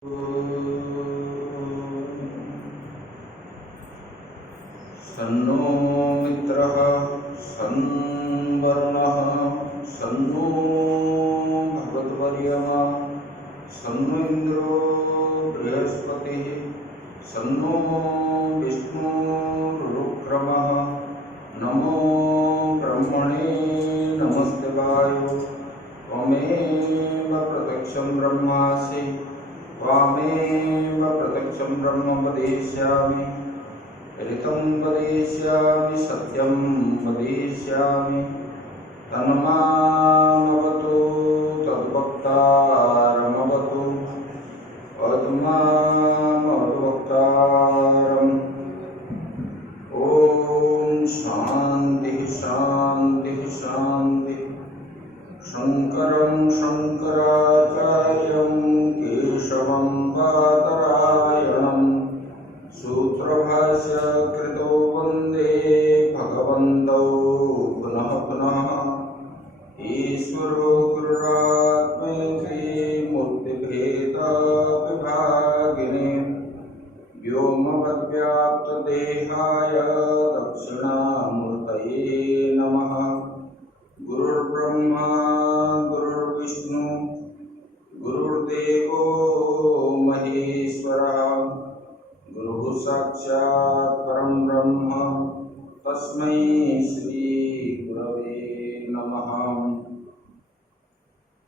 सन्नो मित्रः सन्वर्णः सन्नो भगवद्वर्यमा सन्नो इन्द्रो बृहस्पतिः सन्नो विष्णुरुक्रमः नमो ब्रह्मणे नमस्ते वायो त्वमेव प्रत्यक्षं ब्रह्मासि त्वामेव प्रत्यक्षं ब्रह्म वदिष्यामि ऋतं वदिष्यामि सत्यं वदिष्यामि तन्मामवतु तद्वक्तारमवतु वक्तारम्। ॐ शान्तिः शान्तिः शान्तिः। शङ्करं शङ्कराचार्यं केशवं बादरायणं सूत्रभाष्यकृतो वन्दे भगवन्तौ पुनः पुनः। ईश्वरो गुरुरात्मेति मूर्तिभेदविभागिने व्योमवद्व्याप्तदेहाय दक्षिणामूर्तये नमः। गुरुर्ब्रह्मा गुरुर्विष्णु गुरुर्देवो महेश्वरः गुरुः साक्षात् परं ब्रह्म तस्मै श्री गुरवे नमः।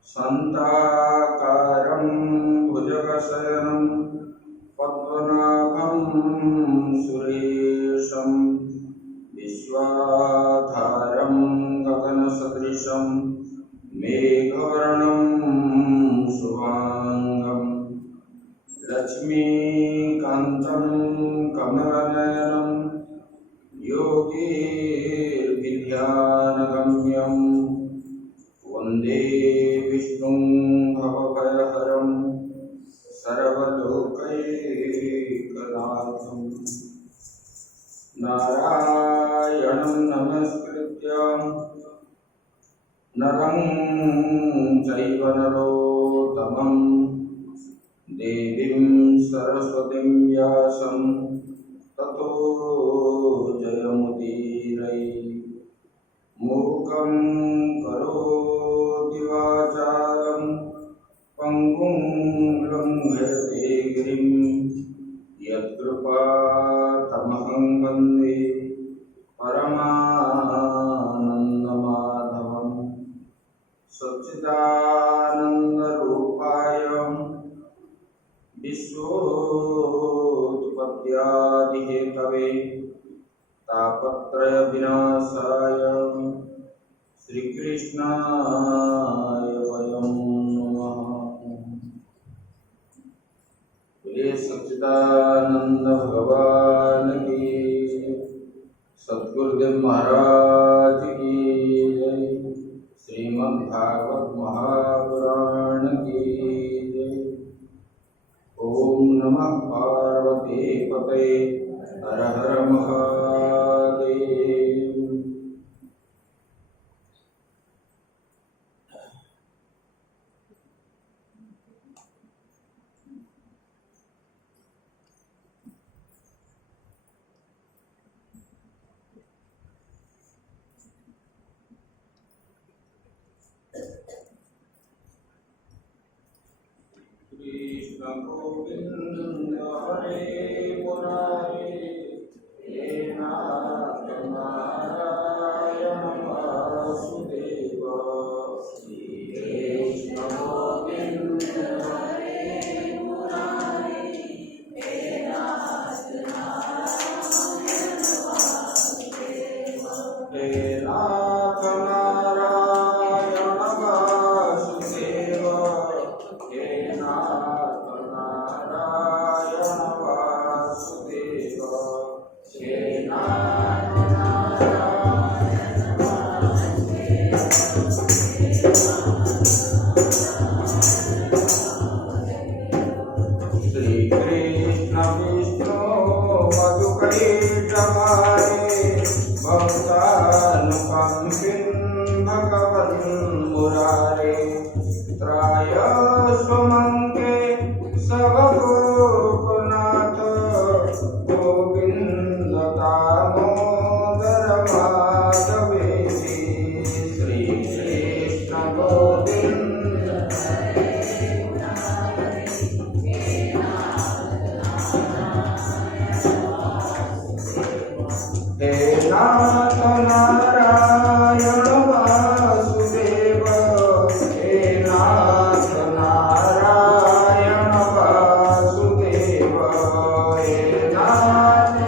शान्ताकारं भुजगशयनं पद्मनाभं सुरेशं विश्वाधारं गगनसदृशं मेघवर्णं शुभांगं लक्ष्मीकान्तं कमलनयनं योगिर्विद्यानगम्यं वन्दे विष्णुं भवभयहरं सर्वलोकैकनाथं। नारायणं नमस्कृत्य नरं चैव नरोत्तमं देवीं सरस्वतीं व्यासं ततो जयमुदीरये। मूकं करोति वाचालं पङ्गुं लङ्घयते गिरिं यत्कृपातमहं वन्दे परमानन्दमाधवम्। सच्चिदानन्दरूपाय विश्वोत्पत्त्यादिहेतवे तापत्रयविनाशाय श्रीकृष्णाय वयं नमः। बोलिए सच्चिदानंद भगवान की, सद्गुरुदेव महाराज की जय। श्रीमद् भागवत महापुराण की जय। ओम नमः पार्वती पते हर हर महादेव। कृष्ण गोविंद हरे मुरारे हे नाथ नारायण वासुदेव। कृष्ण गोविंद हरे मुरारे हे नाथ नारायण वासुदेव। हे नाथ नारायण वासुदेव। हे नाथ नारायण वासुदेव। हे नाथ नारायण वासुदेव। श्री कृष्ण विष्णु मधुकैटभारे भक्तानुकंपिन् भगवन् मुरारे त्राय स्वमंके सब गोपनाथ गोविंद दामोदर माधवेति श्री कृष्ण गोविंद हे नाथ नारायण वासुदेव हे नाथ नारायण वासुदेव हे नाथ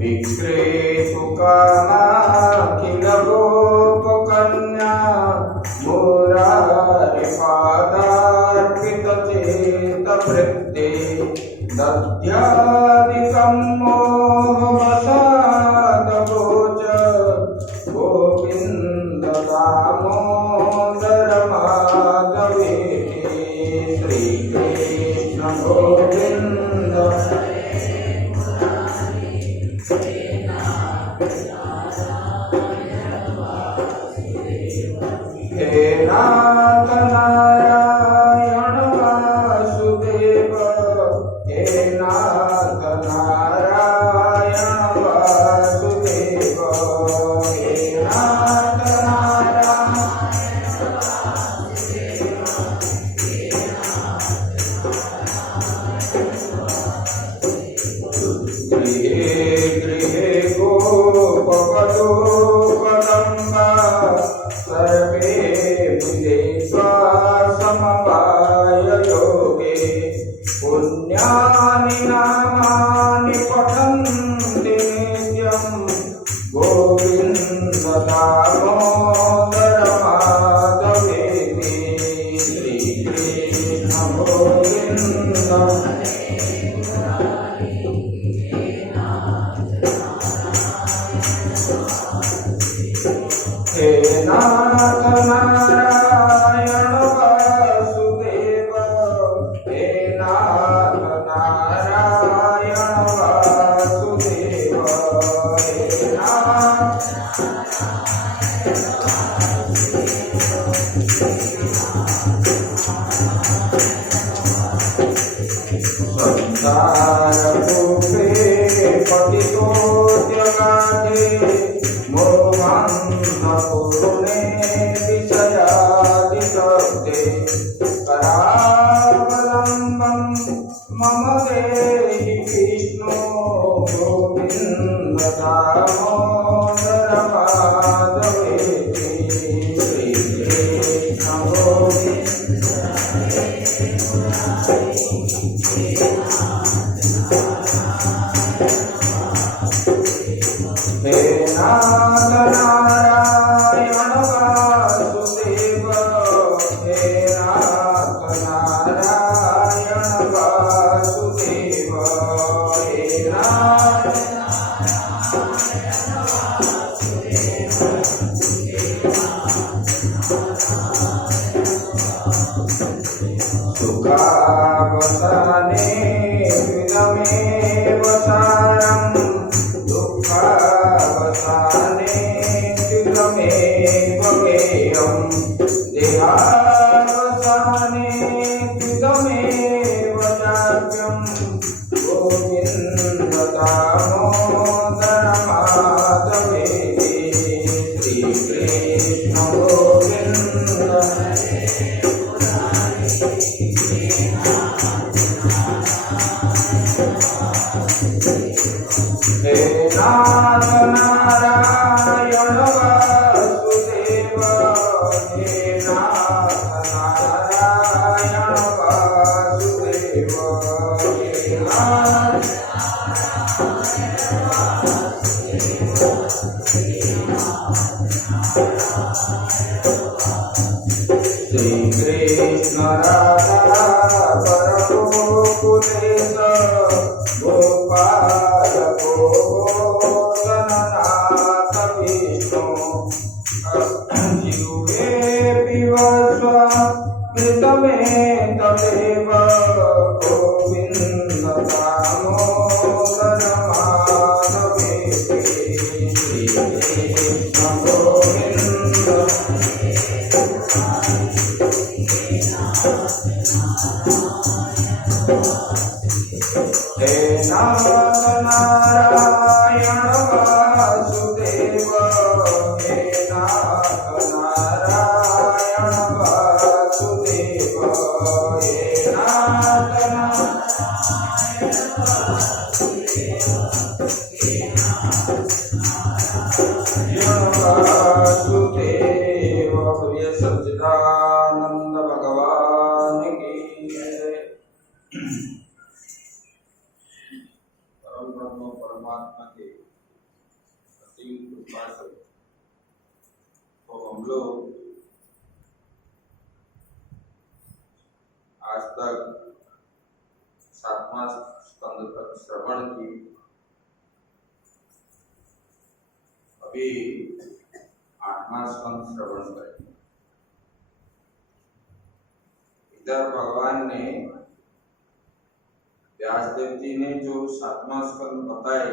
विक्रेतु कामाखिल गोपकन्या मुरारि पादार्पित चेतवृत्ते दध्यादिकं मोहवसादगोच गोविन्द दामोदर माधवेति श्रीकृष्ण गोविन्द हे नाथ नारायण वासुदेव हे नाथ नारायण वासुदेव हे नाथ नारायण गृहे गृहे गोपकदोपदम्बा सर्वे विदेत्वा समवाय योगे पुण्यानि नामानि पठन्ति नित्यं गोविन्द दामोदर माधवेति श्रीकृष्ण गोविन्द हे नाथ नारायण वासुदेव हे नाथ नारायण वासुदेव हे नाथ संसारकूपे पतितोऽद्यगाधे मोहान्नपूर्णे विषयादिशब्दे करावलम्बं मम देहि विष्णो गोविन्द दामोदर माधवेति श्रीकृष्ण गोविन्द हे नाथ नारायण वासुदेव हे नाथ नारायण वासुदेव हे नाथ सुखावसाने त्विदमेव सारम् दुःखावसाने त्विदमेव गेयम् देहावसाने त्विदमेव चाप्यम् गोविन्द दामोदर माधवेति श्रीकृष्ण गोविन्द हे नाथ नारायण वासुदेव हे नाथ नारायण वासुदेव हे नाथ श्रीकृष्ण राधा परगोकुलेश गोपाल गोवर्धननाथ विष्णु जीवे पिबस्व कृतमे तदेव गोविन्द दामोदर माधवेति कृष्ण गोविंद हे नाथ नारायण वासुदेव हे नाथ नारायण वासुदेव हे नाथ वासुदेव प्रिय सच्चिदानंद भगवान की जय। परम ब्रह्म परमात्मा के असीम कृपा से तो हम लोग आज तक 7वां स्कंद तक श्रवण की, अभी 8वां स्कंद श्रवण करेंगे। इधर भगवान ने व्यासदेव जी ने जो 7वां स्कंद बताए,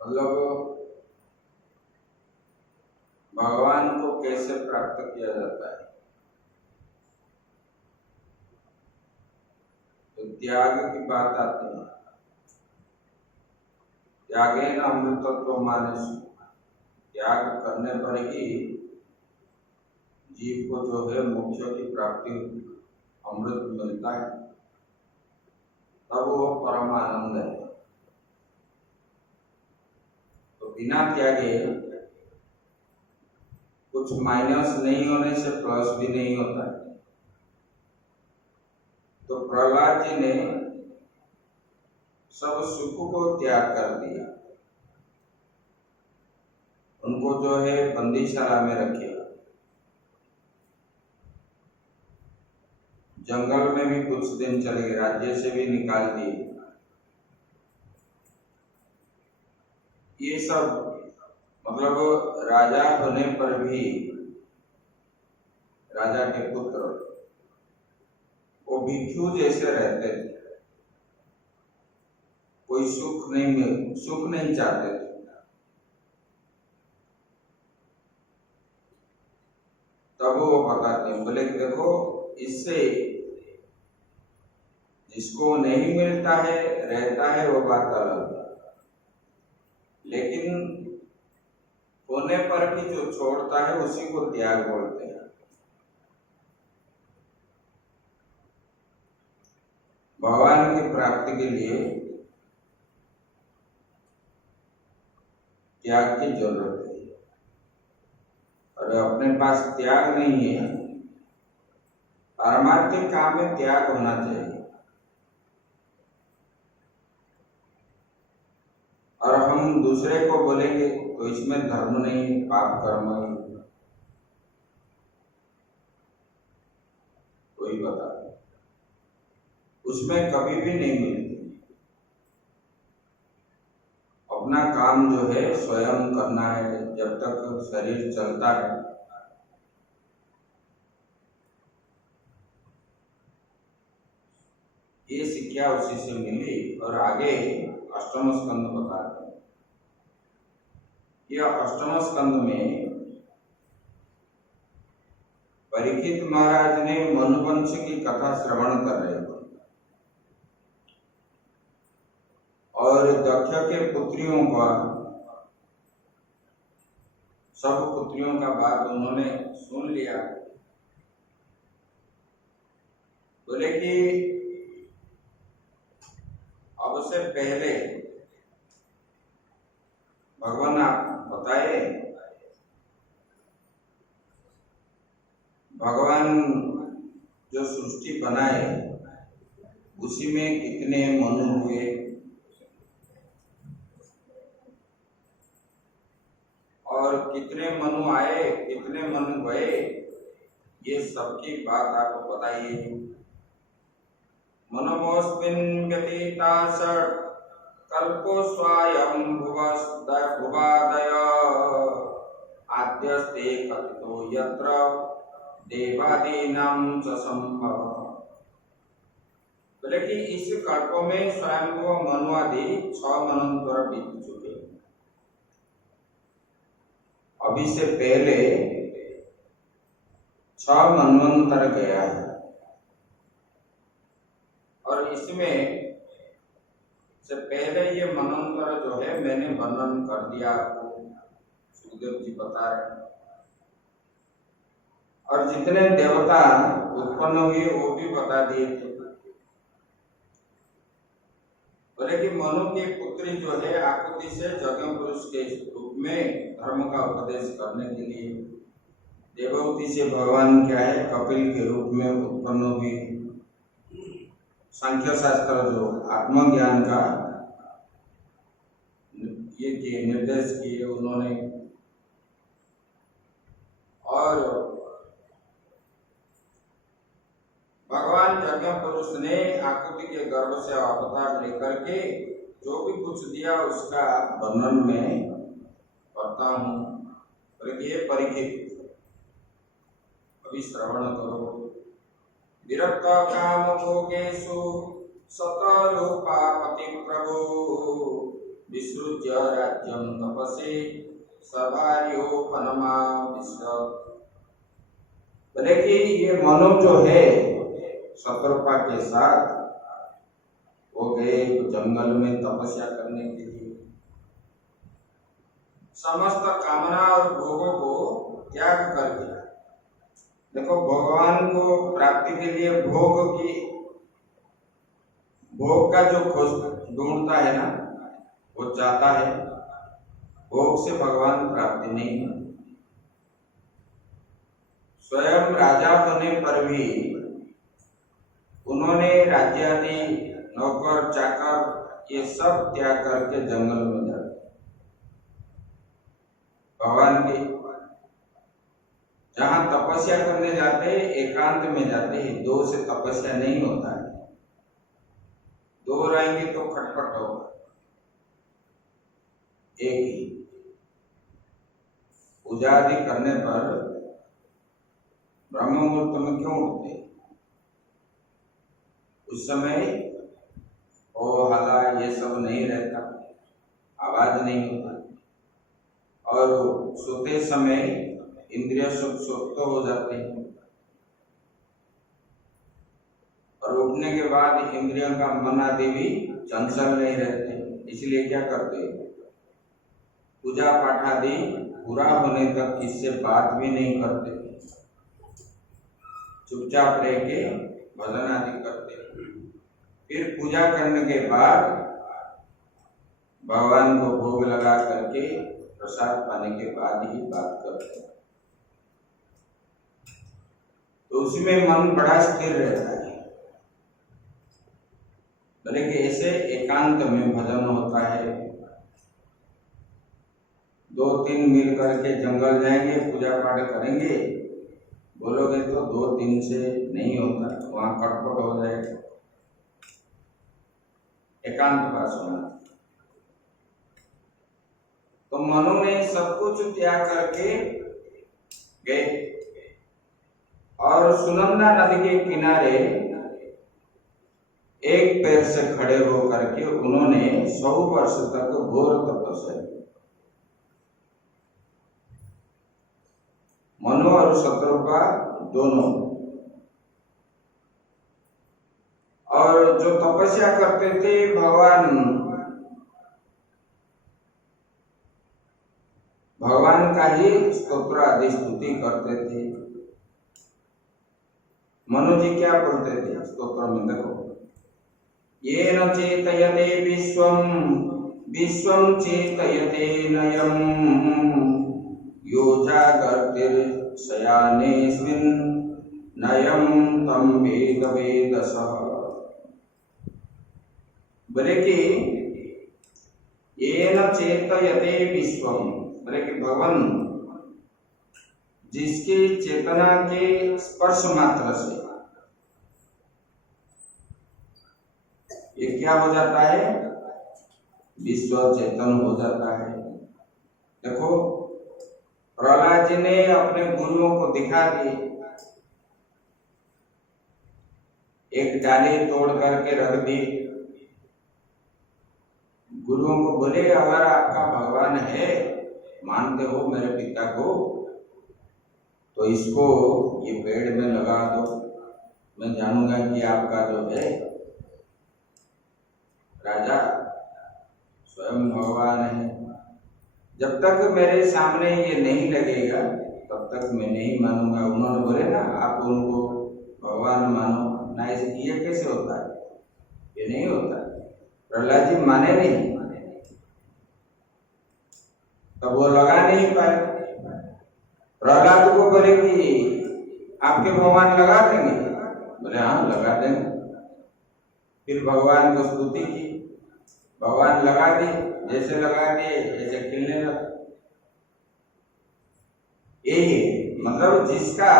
मतलब भगवान को कैसे प्राप्त किया जाता है, तो त्याग की बात आती है। त्यागेन अमृतत्व मानस, त्याग करने पर ही जीव को जो है मोक्ष की प्राप्ति, अमृत मिलता है, तब वो परम आनंद है। तो बिना त्यागे कुछ माइनस नहीं होने से प्लस भी नहीं होता है। तो प्रहलाद जी ने सब सुख को त्याग कर दिया, उनको जो है बंदीशाला में रखे, जंगल में भी कुछ दिन चले गए, राज्य से भी निकाल दिए। ये सब मतलब राजा होने पर भी, राजा के पुत्र वो भिक्षु जैसे रहते थे, कोई सुख नहीं चाहते थे। तब वो बताते हैं, बोले देखो, इससे जिसको नहीं मिलता है रहता है वो बात अलग है, लेकिन होने पर भी जो छोड़ता है उसी को त्याग बोलते हैं। भगवान की प्राप्ति के लिए त्याग की जरूरत है, और अपने पास त्याग नहीं है, पारमार्थिक काम में त्याग होना चाहिए। और हम दूसरे को बोलेंगे तो इसमें धर्म नहीं, पाप कर्म नहीं, कोई बता दे, उसमें कभी भी नहीं मिलती। अपना काम जो है स्वयं करना है, जब तक शरीर चलता है। ये शिक्षा उसी से मिली। और आगे अष्टम स्कंद बताते हैं। यह अष्टम स्कंद में परीक्षित महाराज ने मनुवंश की कथा श्रवण कर रहे थे, और दक्ष के पुत्रियों का, सब पुत्रियों का बात उन्होंने सुन लिया। बोले कि अब से पहले भगवान आप बताए, भगवान जो सृष्टि बनाए उसी में कितने मनु हुए, और कितने मनु आए कितने मनु गए, ये सबकी बात आपको बताइए। मनमोस्मिन् व्यतीतास कल्पो स्वयं भुवादय आद्यस्ते कथितो यत्र देवादीनां च संभव। बोले कि इस कल्प में स्वयं को मनुवादि 6 मनवंतर बीत चुके। अभी से पहले 6 मनवंतर गया है और इसमें से पहले ये मनवंतर जो है मैंने वर्णन कर दिया आपको, सुखदेव जी बता रहे हैं। और जितने देवता उत्पन्न हुए वो भी बता दिए थे। बोले कि मनु की पुत्री जो है आकृति से यज्ञ पुरुष के रूप में धर्म का उपदेश करने के लिए, देवहूति से भगवान क्या है कपिल के रूप में उत्पन्न हुई। सांख्य शास्त्र जो आत्मज्ञान का ये निर्देश किए उन्होंने। और भगवान यज्ञ पुरुष ने आकृति के गर्भ से अवतार लेकर के जो भी कुछ दिया उसका वर्णन में करता हूँ। ये परीक्षित अभी श्रवण करो। विरक्त काम भोगेषु सतरूपा पति प्रभु विसृज्य राज्यं तपसे सभार्योपनमा विश्व। बोले कि ये मनु जो है शतरूपा के साथ वो गए जंगल में तपस्या करने के लिए। समस्त कामना और भोगों को त्याग कर दिया। देखो भगवान को प्राप्ति के लिए भोग का जो खोज ढूंढता है ना वो चाहता है, भोग से भगवान प्राप्ति नहीं है। स्वयं राजा होने पर भी उन्होंने राज्य आदि नौकर चाकर ये सब त्याग करके जंगल में जाते भगवान के। जहां तपस्या करने जाते एकांत में जाते हैं, दो से तपस्या नहीं होता है। दो रहेंगे तो खटपट होगा, एक ही। पूजा आदि करने पर ब्रह्म मुहूर्त में क्यों उठते? उस समय ओ हला ये सब नहीं रहता, आवाज नहीं होता। और सोते समय इंद्रिय सुप्त हो जाते हैं और उठने के बाद इंद्रियों का मन आदि भी चंचल नहीं रहते। इसलिए क्या करते हैं? पूजा पाठ आदि पूरा होने तक किससे बात भी नहीं करते, चुपचाप रह के भजन आदि करते। फिर पूजा करने के बाद भगवान को भोग लगा करके प्रसाद पाने के बाद ही बात करते हैं। तो उसमें मन बड़ा स्थिर रहता है। बोले कि ऐसे एकांत में भजन होता है। 2-3 मिल करके जंगल जाएंगे, पूजा पाठ करेंगे, बोलोगे तो 2-3 से नहीं होता, वहां कटपट हो जाएगा। एकांत वास होना। तो मनु ने सब कुछ त्याग करके गए और सुनंदा नदी के किनारे एक पैर से खड़े होकर के उन्होंने 100 वर्ष तक घोर तपस्या की। मनु और शतरूपा दोनों। और जो तपस्या करते थे भगवान का ही स्तोत्र आदि स्तुति करते थे। मनु जी क्या बोलते थे स्तोत्र में? देखो, येन चेतयते विश्वं विश्वं चेतयते नयम् यो जागर्तिर् शयानेस्मिन् नयम् तं वेद वेदसः। बोले कि येन चेतयते विश्वं, बोले कि भगवान जिसकी चेतना के स्पर्श मात्र से ये क्या हो जाता है? विश्व चेतन हो जाता है। देखो प्रहलाद जी ने अपने गुरुओं को दिखा दिए, एक डाली तोड़ करके रख दी। गुरुओं को बोले अगर आपका भगवान है, मानते हो मेरे पिता को, तो इसको ये पेड़ में लगा दो, मैं जानूंगा कि आपका जो है राजा स्वयं भगवान है। जब तक मेरे सामने ये नहीं लगेगा तब तक मैं नहीं मानूंगा। उन्होंने बोले ना आप उनको भगवान मानो ना, ये कैसे होता है, ये नहीं होता। प्रहलाद जी माने नहीं, तब वो लगा नहीं पाए। प्रहलाद को बोले कि आपके भगवान लगा देंगे, बोले हाँ लगा देंगे। फिर भगवान को स्तुति की, भगवान लगा दी, जैसे लगा दिए ऐसे खिलने लगा। यही मतलब जिसका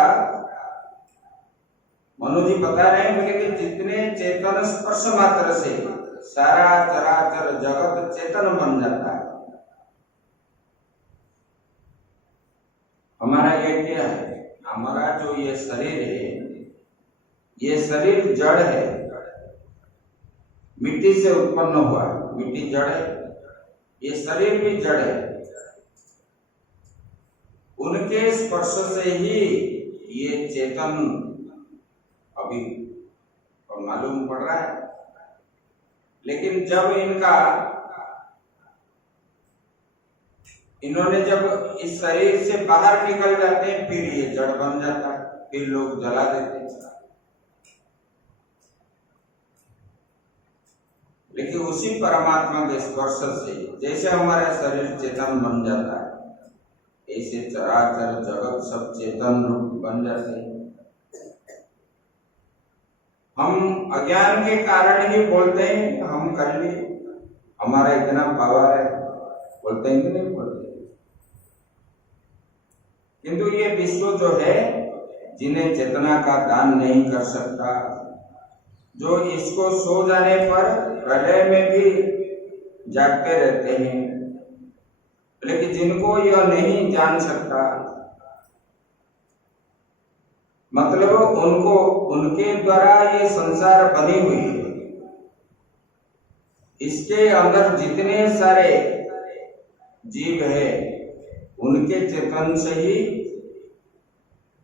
मनु जी बता रहे हैं, बोले कि जितने चेतन स्पर्श मात्र से सारा चराचर जगत चेतन बन जाता है। हमारा ये क्या है, हमारा जो ये शरीर है, ये शरीर जड़ है, मिट्टी से उत्पन्न हुआ, मिट्टी जड़ है, ये शरीर भी जड़ है। उनके स्पर्श से ही ये चेतन अभी मालूम पड़ रहा है। लेकिन जब इन्होंने जब इस शरीर से बाहर निकल जाते हैं, फिर ये जड़ बन जाता है, फिर लोग जला देते हैं। लेकिन उसी परमात्मा के स्पर्श से जैसे हमारा शरीर चेतन बन जाता है, ऐसे चराचर जगत सब चेतन रूप बन जाते हैं। हम अज्ञान के कारण ही बोलते हैं हम कर लिए, हमारा इतना पावर है, बोलते हैं कि नहीं बोलते। किंतु ये विश्व जो है, जिन्हें चेतना का दान नहीं कर सकता, जो इसको सो जाने पर प्रलय में भी जागते रहते हैं, लेकिन जिनको यह नहीं जान सकता, मतलब उनको उनके द्वारा ये संसार बनी हुई है, इसके अंदर जितने सारे जीव है उनके चेतन से ही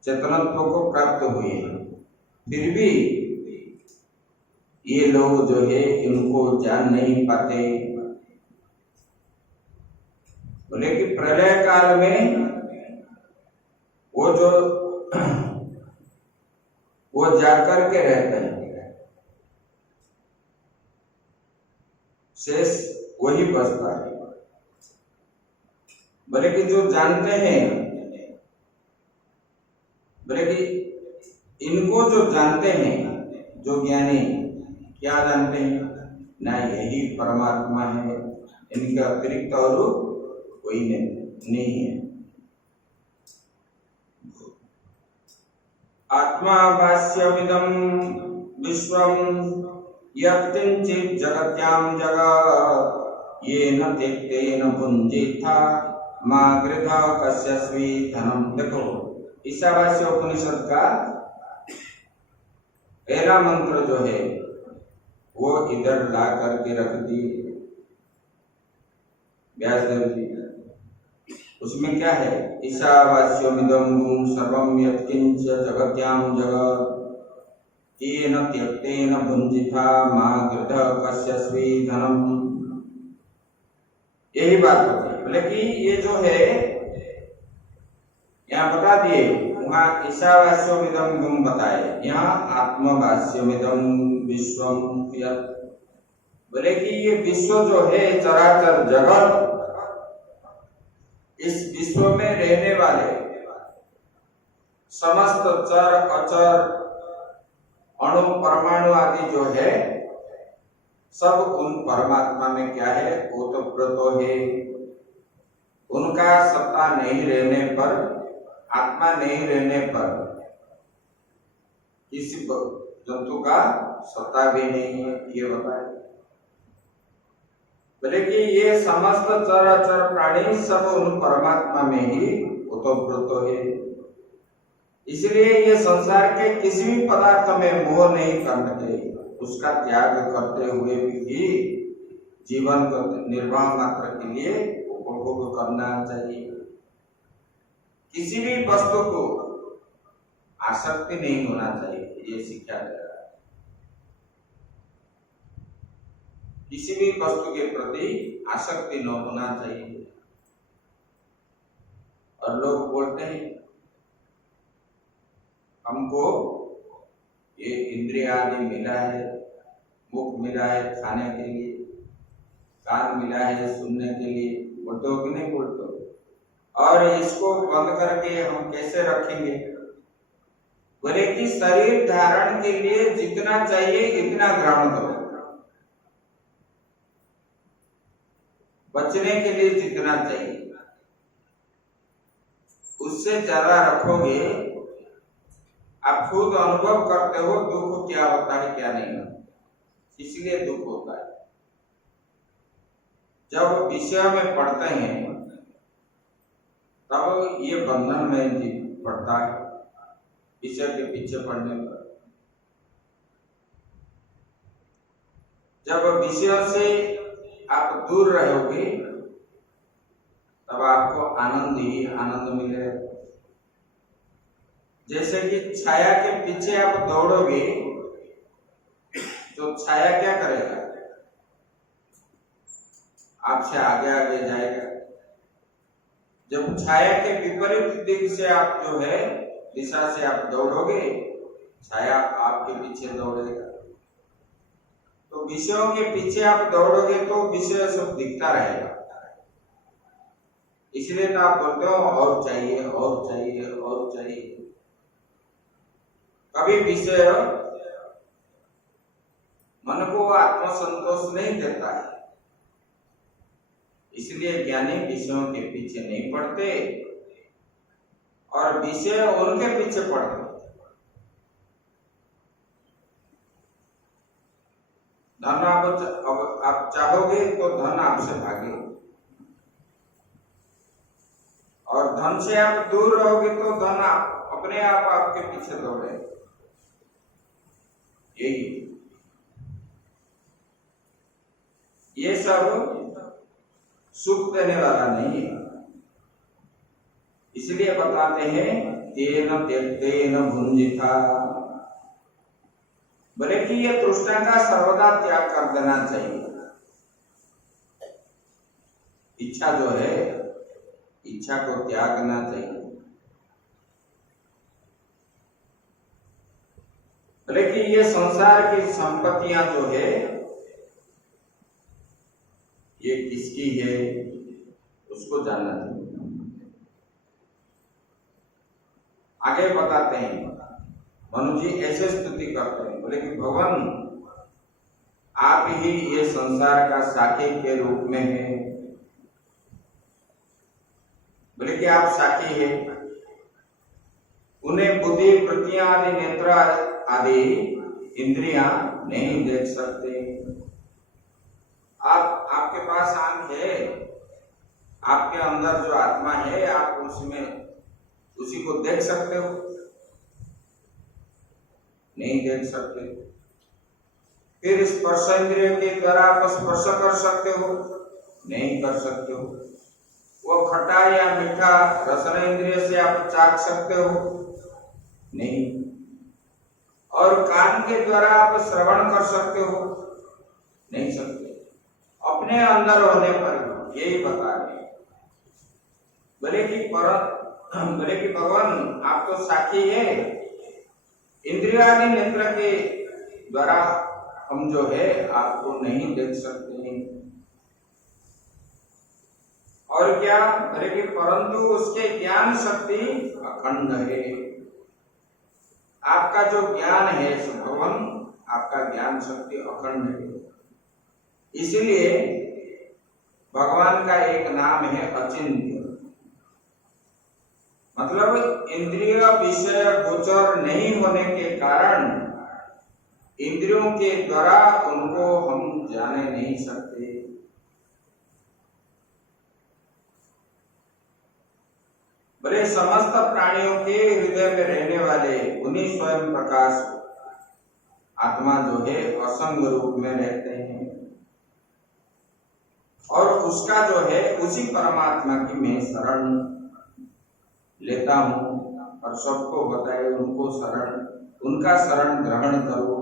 चेतनत्व को प्राप्त हुए हैं। फिर भी ये लोग जो है इनको जान नहीं पाते। बोले कि प्रलय काल में वो जाकर के रहते हैं, शेष वही बचता है। बोले कि जो जानते हैं, बोले कि इनको जो जानते हैं, जो ज्ञानी क्या जानते हैं, ना यही परमात्मा है, इनके अतिरिक्त और कोई नहीं है। आत्मा भाष्यमिदं विश्वं यत्किंचित् जगत्यां जगत् येन त्यक्तेन भुञ्जीथा मा गृहा कस्यस्वी धनम। देखो ईशावास्य उपनिषद का पहला मंत्र जो है वो इधर ला करके रख दी व्यासदेव जी। उसमें क्या है, ईशावास्यमिदं सर्वं यत्किंच जगत्यां जगत् येन त्यक्तेन भुञ्जीथा मा गृहा कस्यस्वी धनम। यही बात होती है। बोले कि ये जो है यहाँ बता दिए, वहाँ ईशावास्यमिदं गुम बताए, यहाँ आत्मवास्यमिदं विश्वम। बोले कि ये विश्व जो है चराचर जगत, इस विश्व में रहने वाले समस्त चर अचर अणु परमाणु आदि जो है सब उन परमात्मा में क्या है, ओतप्रोतो है। उनका सत्ता नहीं रहने पर, आत्मा नहीं रहने पर किसी जंतु का सत्ता भी नहीं है, ये बताए। बोले कि ये समस्त चराचर प्राणी सब उन परमात्मा में ही ओतप्रोतो है। इसलिए ये संसार के किसी भी पदार्थ में मोह नहीं करके उसका त्याग करते हुए भी जीवन को निर्वाह मात्र के लिए उपभोग करना चाहिए। किसी भी वस्तु को आसक्ति नहीं होना चाहिए, ये शिक्षा दे रहा है। किसी भी वस्तु के प्रति आसक्ति न होना चाहिए। और लोग बोलते हैं हमको ये इंद्रिय आदि मिला है, मुख मिला है खाने के लिए, कान मिला है सुनने के लिए, बोलते हो कि नहीं बोलते हो? और इसको बंद करके हम कैसे रखेंगे? बोले कि शरीर धारण के लिए जितना चाहिए इतना ग्रहण करो, बचने के लिए जितना चाहिए, उससे ज्यादा रखोगे। आप खुद अनुभव करते हो दुख क्या होता है क्या नहीं होता, इसलिए दुख होता है। जब विषय में पढ़ते हैं तब ये बंधन में पड़ता है, विषय के पीछे पढ़ने पर। जब विषय से आप दूर रहोगे तब आपको आनंद ही आनंद मिलेगा। जैसे कि छाया के पीछे आप दौड़ोगे तो छाया क्या करेगा? आपसे आगे आगे जाएगा। जब छाया के विपरीत दिशा से आप जो है दिशा से आप दौड़ोगे, छाया आपके पीछे दौड़ेगा। तो विषयों के पीछे आप दौड़ोगे तो विषय सब दिखता रहेगा। इसलिए तो आप बोलते हो और चाहिए और चाहिए और चाहिए। कभी विषय मन को आत्मसंतोष नहीं देता है, इसलिए ज्ञानी विषयों के पीछे नहीं पड़ते और विषय उनके पीछे पड़ते। धन आप चाहोगे तो धन आपसे भागे, और धन से आप दूर रहोगे तो धन अपने आप आपके पीछे दौड़े। यही ये सब सुख देने वाला नहीं है। इसलिए बताते हैं तेन त्यक्तेन भुंजिता, बोले कि ये तृष्णा का सर्वदा त्याग कर देना चाहिए। इच्छा जो है, इच्छा को त्यागना चाहिए। बोले कि ये संसार की संपत्तियां जो है ये किसकी है उसको जानना चाहिए। आगे बताते हैं, मनु जी ऐसे स्तुति करते हैं, बोले कि भगवान आप ही ये संसार का साक्षी के रूप में है। बोले कि आप साक्षी है, उन्हें बुद्धि वृत्तियां आदि नेत्र आदि इंद्रियां नहीं देख सकते। आपके पास आंख है, आपके अंदर जो आत्मा है आप उसमें उसी को देख सकते हो? नहीं देख सकते। फिर स्पर्श इंद्रिय के द्वारा आप स्पर्श कर सकते हो? नहीं कर सकते हो। वो खट्टा या मीठा रसन इंद्रिय से आप चाख सकते हो? नहीं। और कान के द्वारा आप श्रवण कर सकते हो? नहीं सकते। अपने अंदर होने पर यही बता रहे। बोले कि भगवान आप तो साक्षी है, इंद्रियादि नेत्र के द्वारा हम जो है आपको नहीं देख सकते हैं। और क्या? बोले कि परंतु उसके ज्ञान शक्ति अखंड है। आपका जो ज्ञान है भगवान, आपका ज्ञान शक्ति अखंड है। इसलिए भगवान का एक नाम है अचिंत्य। मतलब इंद्रिय विषय गोचर नहीं होने के कारण इंद्रियों के द्वारा उनको हम जाने नहीं सकते। बोले समस्त प्राणियों के हृदय में रहने वाले उन्हीं स्वयं प्रकाश आत्मा जो है असंग रूप में रहते हैं, और उसका जो है उसी परमात्मा की मैं शरण लेता हूं और सबको बताए उनको शरण, उनका शरण ग्रहण करो।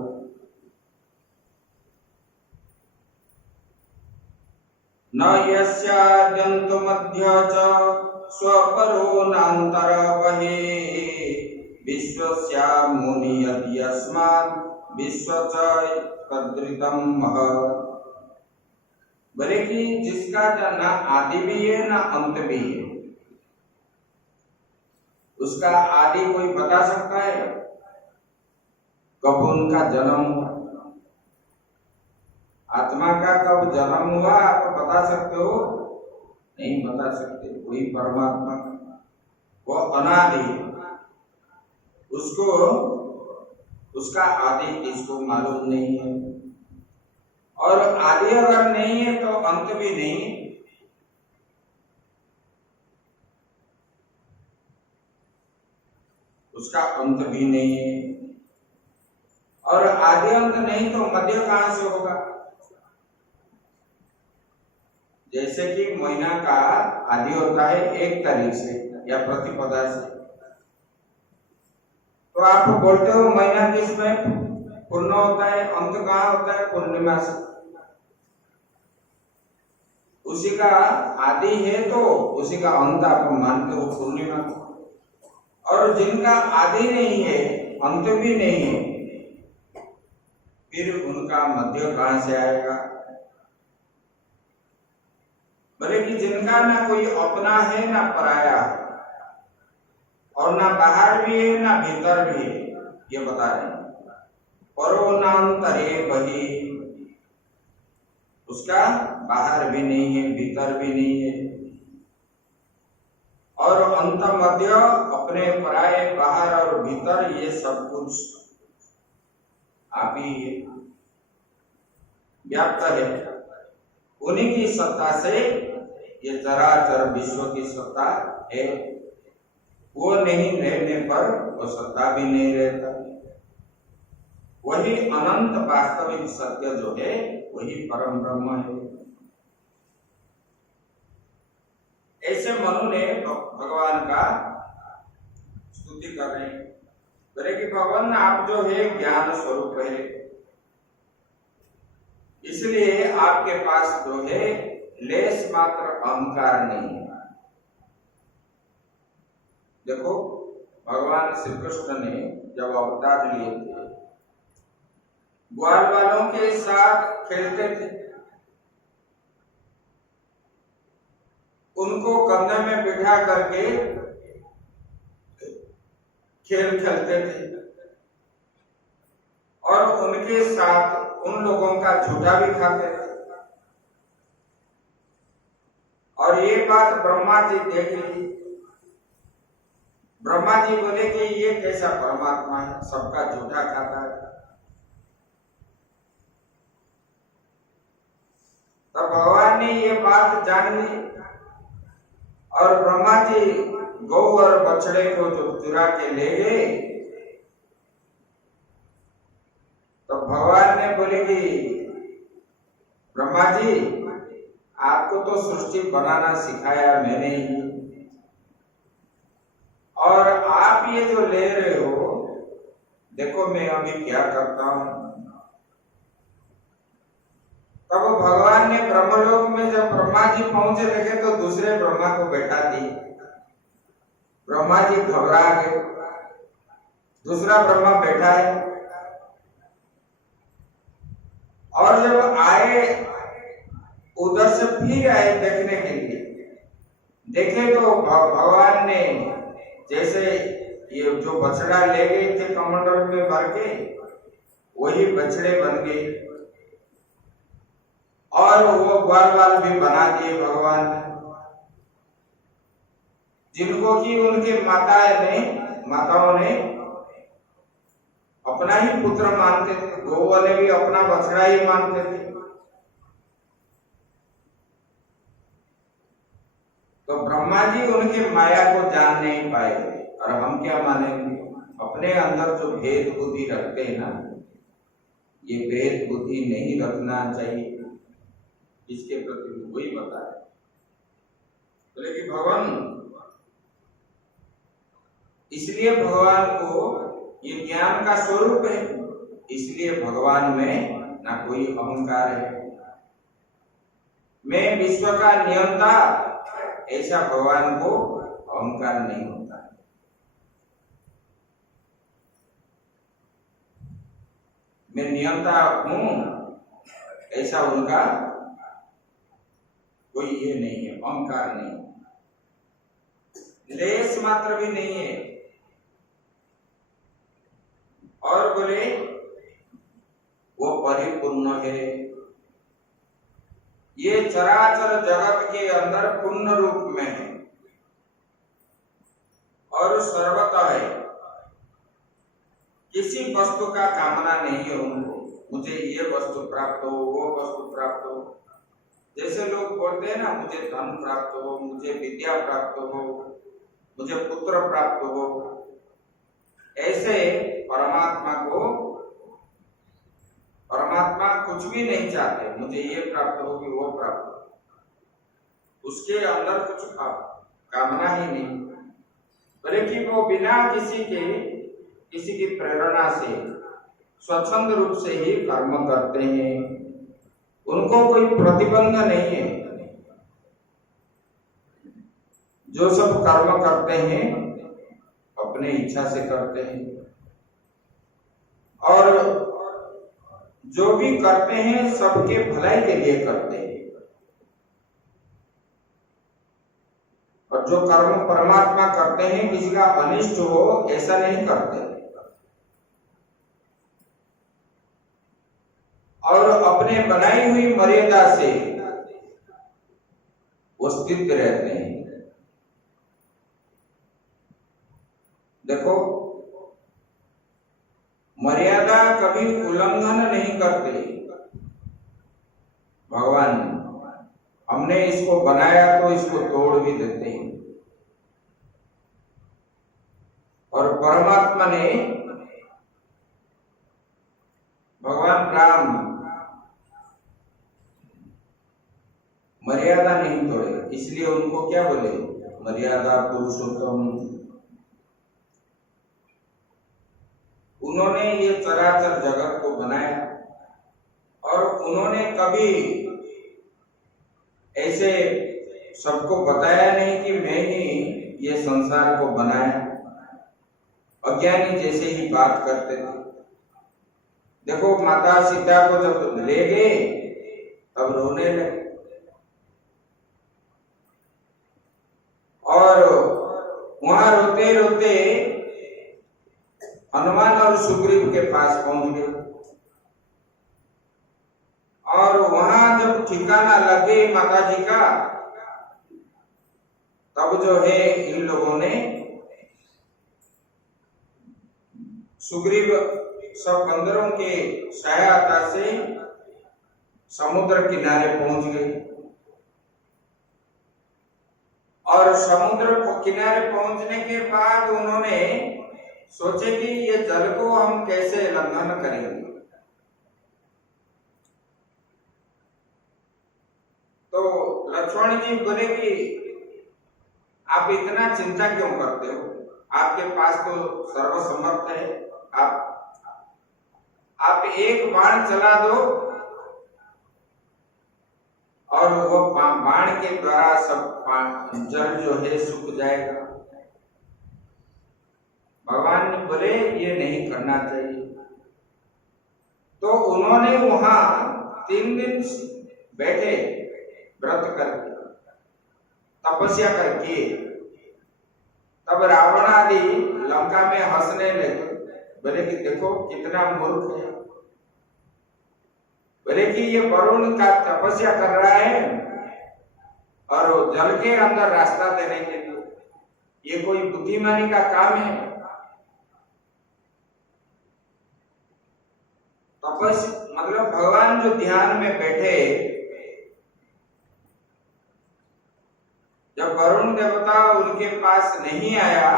न यस्याद्यन्तु मध्य च स्वपरो नान्तर बहे विश्वस्या मुनि यस्मात् विश्व च तद्रितं महत्। बोले कि जिसका न आदि भी है न अंत भी है, उसका आदि कोई बता सकता है? कब उनका जन्म हुआ? आत्मा का कब जन्म हुआ आप बता सकते हो? नहीं बता सकते। कोई परमात्मा वो अनादि है, उसको उसका आदि किसको मालूम नहीं है, और आदि अगर नहीं है तो अंत भी नहीं है। उसका अंत भी नहीं है, और आदि अंत नहीं तो मध्य कहां से होगा? जैसे कि महीना का आदि होता है 1 तारीख से या प्रतिपदा से, तो आप बोलते हो महीना किसमें पूर्ण होता है, अंत कहाँ होता है? पूर्णिमा से। उसी का आदि है तो उसी का अंत आप मानते हो पूर्णिमा को, और जिनका आदि नहीं है अंत भी नहीं है, फिर उनका मध्य कहां से आएगा? बोले कि जिनका ना कोई अपना है ना पराया, और ना बाहर भी है ना भीतर भी है, ये बता रहे हैं। परोनांतरे बहि, उसका बाहर भी नहीं है भीतर भी नहीं है, और अंत मध्य अपने पराये बाहर और भीतर ये सब कुछ आप ही व्याप्त है। उन्हीं की सत्ता से ये चराचर विश्व की सत्ता है। वो नहीं रहने पर वो सत्ता भी नहीं रहता। वही अनंत वास्तविक सत्य जो है वही परम ब्रह्म है। ऐसे मनु ने भगवान का स्तुति कर रहे हैं, बोले कि भगवान आप जो है ज्ञान स्वरूप है, इसलिए आपके पास जो है लेस मात्र अहंकार नहीं है। देखो भगवान श्री कृष्ण ने जब अवतार लिए थे, ग्वाल वालों के साथ खेलते थे, उनको कंधे में बिठा करके खेल खेलते थे, और उनके साथ उन लोगों का झूठा भी खाते थे। और ये बात ब्रह्मा जी देख ली। ब्रह्मा जी बोले कि ये कैसा परमात्मा है, सबका झूठा खाता है। तब भगवान ने ये बात जान ली, और ब्रह्मा जी गौ और बछड़े को जो चुरा के ले गए, तो भगवान ने बोले कि ब्रह्मा जी आपको तो सृष्टि बनाना सिखाया मैंने ही, और आप ये जो ले रहे हो देखो मैं अभी क्या करता हूं। तब भगवान ने ब्रह्मलोक में जब ब्रह्मा जी पहुंचे देखे तो दूसरे ब्रह्मा को बैठा दी। ब्रह्मा जी घबरा गए, दूसरा ब्रह्मा बैठा है। और जब आए उधर से फिर आए देखने के लिए, देखे तो भगवान ने जैसे ये जो बछड़ा ले गए थे कमंडल में भर के, वही बछड़े बन गए, और वो ग्वाल वाल भी बना दिए भगवान ने, जिनको कि उनके माताओं ने अपना ही पुत्र मानते थे। गौ वाले भी अपना बछड़ा ही मानते थे। तो ब्रह्मा जी उनके माया को जान नहीं पाए और हम क्या मानेंगे? अपने अंदर जो भेद बुद्धि रखते हैं ना, ये भेद बुद्धि नहीं रखना चाहिए। इसके प्रति वही बताया। बोले कि भगवान, इसलिए भगवान को ये ज्ञान का स्वरूप है, इसलिए भगवान में ना कोई अहंकार है। मैं विश्व का नियंता, ऐसा भगवान को अहंकार नहीं होता। मैं नियंता हूं, ऐसा उनका कोई ये नहीं है, अहंकार नहीं, लेस मात्र भी नहीं है। और बोले वो परिपूर्ण है, ये चराचर जगत के अंदर पूर्ण रूप में है और सर्वतः है। किसी वस्तु का कामना नहीं है उनको, मुझे ये वस्तु प्राप्त हो, वो वस्तु प्राप्त हो। जैसे लोग बोलते हैं ना, मुझे धन प्राप्त हो, मुझे विद्या प्राप्त हो, मुझे पुत्र प्राप्त हो, ऐसे परमात्मा कुछ भी नहीं चाहते, मुझे ये प्राप्त हो कि वो प्राप्त हो। उसके अंदर कुछ कामना ही नहीं, बल्कि वो बिना किसी की प्रेरणा से स्वच्छंद रूप से ही कर्म करते हैं। उनको कोई प्रतिबंध नहीं है। जो सब कर्म करते हैं अपने इच्छा से करते हैं, और जो भी करते हैं सबके भलाई के लिए करते हैं। और जो कर्म परमात्मा करते हैं किसी का अनिष्ट हो ऐसा नहीं करते, और अपने बनाई हुई मर्यादा से वो स्थित रहते हैं। देखो, मर्यादा कभी उल्लंघन नहीं करते भगवान। हमने इसको बनाया तो इसको तोड़ भी देते हैं। और परमात्मा ने, भगवान राम मर्यादा नहीं तोड़े, इसलिए उनको क्या बोले? मर्यादा पुरुषोत्तम। उन्होंने ये चराचर जगत को बनाया और उन्होंने कभी ऐसे सबको बताया नहीं कि मैं ही ये संसार को बनाया। अज्ञानी जैसे ही बात करते थे। देखो, माता सीता को जब ले गए तब रोने लगे, और वहां रोते रोते हनुमान और सुग्रीव के पास पहुंच गए। और वहां जब ठिकाना लगे माता जी का, तब जो है इन लोगों ने, सुग्रीव सब बंदरों के सहायता से समुद्र किनारे पहुंच गए। और समुद्र किनारे पहुंचने के बाद उन्होंने सोचे कि ये जल को हम कैसे लंघन करेंगे। तो लक्ष्मण जी बोले कि आप इतना चिंता क्यों करते हो? आपके पास तो सर्वसमर्थ है, आप एक बाण चला दो और वो बाण के द्वारा सब जल जो है सूख जाएगा। भगवान ने बोले ये नहीं करना चाहिए। तो उन्होंने वहां 3 दिन बैठे, व्रत करके, तपस्या करके। तब रावण आदि लंका में हंसने लगे, बोले कि देखो कितना मूर्ख है। बोले कि ये वरुण का तपस्या कर रहा है और जल के अंदर रास्ता देने के लिए, ये कोई बुद्धिमानी का काम है? मतलब भगवान जो ध्यान में बैठे, जब वरुण देवता उनके पास नहीं आया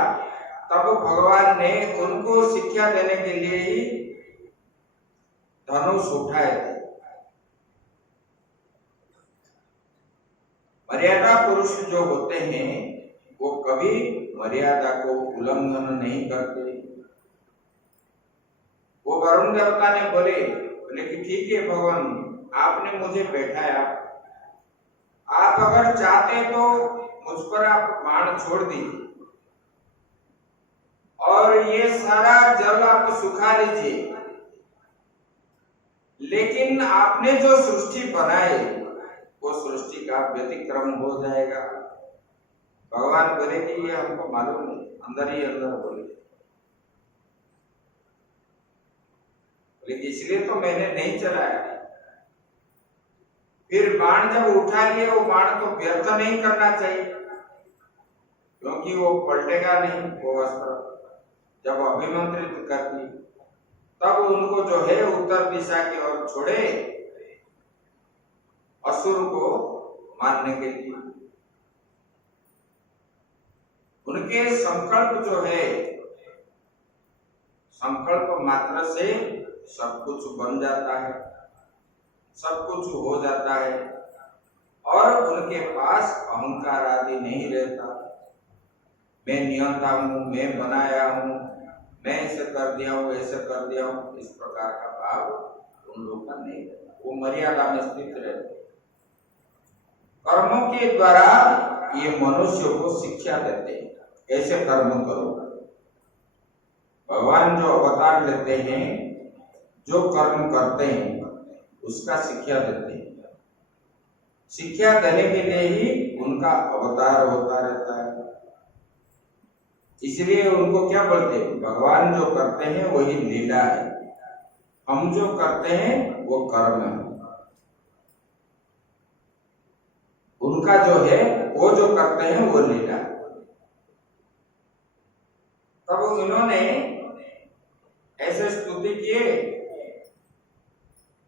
तब भगवान ने उनको शिक्षा देने के लिए ही धनुष उठाए थे। मर्यादा पुरुष जो होते हैं वो कभी मर्यादा को उल्लंघन नहीं करते। वो वरुण देवता ने बोले कि ठीक है भगवान, आपने मुझे बैठाया, आप अगर चाहते तो मुझ पर आप बाण छोड़ दीजिए और ये सारा जल आप सुखा लीजिए, लेकिन आपने जो सृष्टि बनाई वो सृष्टि का व्यतिक्रम हो जाएगा। भगवान बोले कि ये हमको मालूम नहीं, अंदर ही अंदर बोले इसलिए तो मैंने नहीं चलाया। फिर बाण जब उठा लिए, वो बाण तो व्यर्थ नहीं करना चाहिए क्योंकि वो पलटेगा नहीं। वो अस्त्र जब अभिमंत्रित कर दी तब उनको जो है उत्तर दिशा की ओर छोड़े असुर को मारने के लिए। उनके संकल्प जो है, संकल्प मात्र से सब कुछ बन जाता है, सब कुछ हो जाता है और उनके पास अहंकार आदि नहीं रहता। मैं नियंता हूं, मैं बनाया हूं, मैं ऐसे कर दिया हूं, ऐसे कर दिया हूं, इस प्रकार का भाव उन लोगों का नहीं रहता। वो मर्यादा में स्थित रहते। कर्मों के द्वारा ये मनुष्य को शिक्षा देते हैं, ऐसे कर्म करो। भगवान जो अवतार लेते हैं, जो कर्म करते हैं उसका शिक्षा देते हैं। शिक्षा देने के लिए ही उनका अवतार होता रहता है। इसलिए उनको क्या बोलते हैं? भगवान जो करते हैं वही लीला है, हम जो करते हैं वो कर्म है। उनका जो है वो जो करते हैं वो लीला। तब इन्होंने ऐसे स्तुति किए,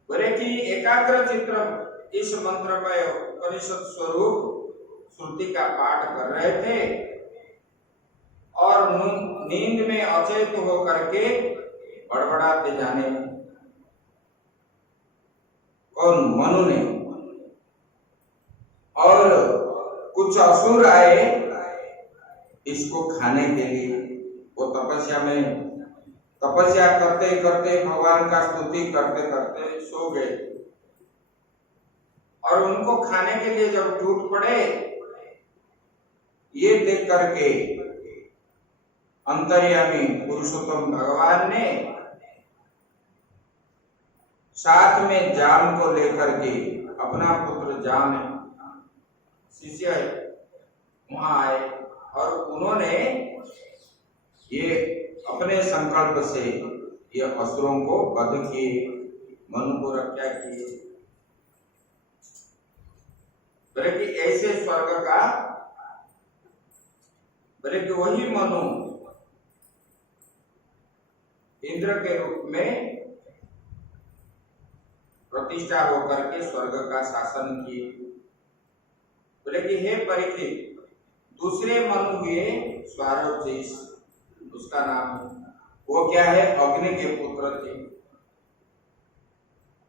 बोले कि एकाग्र चित्त इस मंत्र में उपनिषद स्वरूप श्रुति का पाठ कर रहे थे और नींद में अचेत होकर के बड़बड़ाते जाने। कौन? मनु ने। और कुछ असुर आए इसको खाने के लिए। वो तपस्या करते करते भगवान का स्तुति करते करते सो गए और उनको खाने के लिए जब टूट पड़े, ये देख करके अंतर्यामी पुरुषोत्तम भगवान ने साथ में जाम को लेकर के, अपना पुत्र जाम शिष्य है, वहां आए और उन्होंने ये अपने संकल्प से ये असुरों को वध किए, मनु को रक्षा किए। बोले कि ऐसे स्वर्ग का, बोले कि वही मनु इंद्र के रूप में प्रतिष्ठा होकर के स्वर्ग का शासन किए। बोले कि हे परीक्षित, दूसरे मनु हुए स्वारोचिष, उसका नाम, वो क्या है? अग्नि के पुत्र थे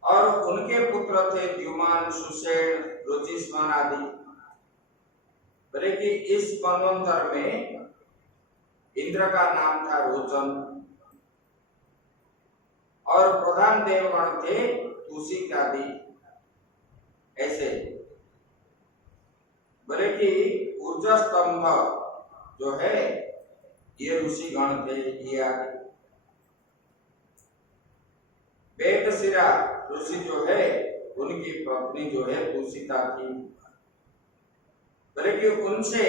और उनके पुत्र थे द्युमान, सुषेण, रुचिष्मान आदि। बोले कि इस मनवंतर में इंद्र का नाम था रोचन और प्रधान देवगण थे तुषिक आदि। ऐसे बोले कि ऊर्जा स्तंभ जो है ये ऋषि गण थे, ये आदि। वेदशिरा ऋषि जो है उनकी पत्नी जो है तुषिता थी। बोले कि उनसे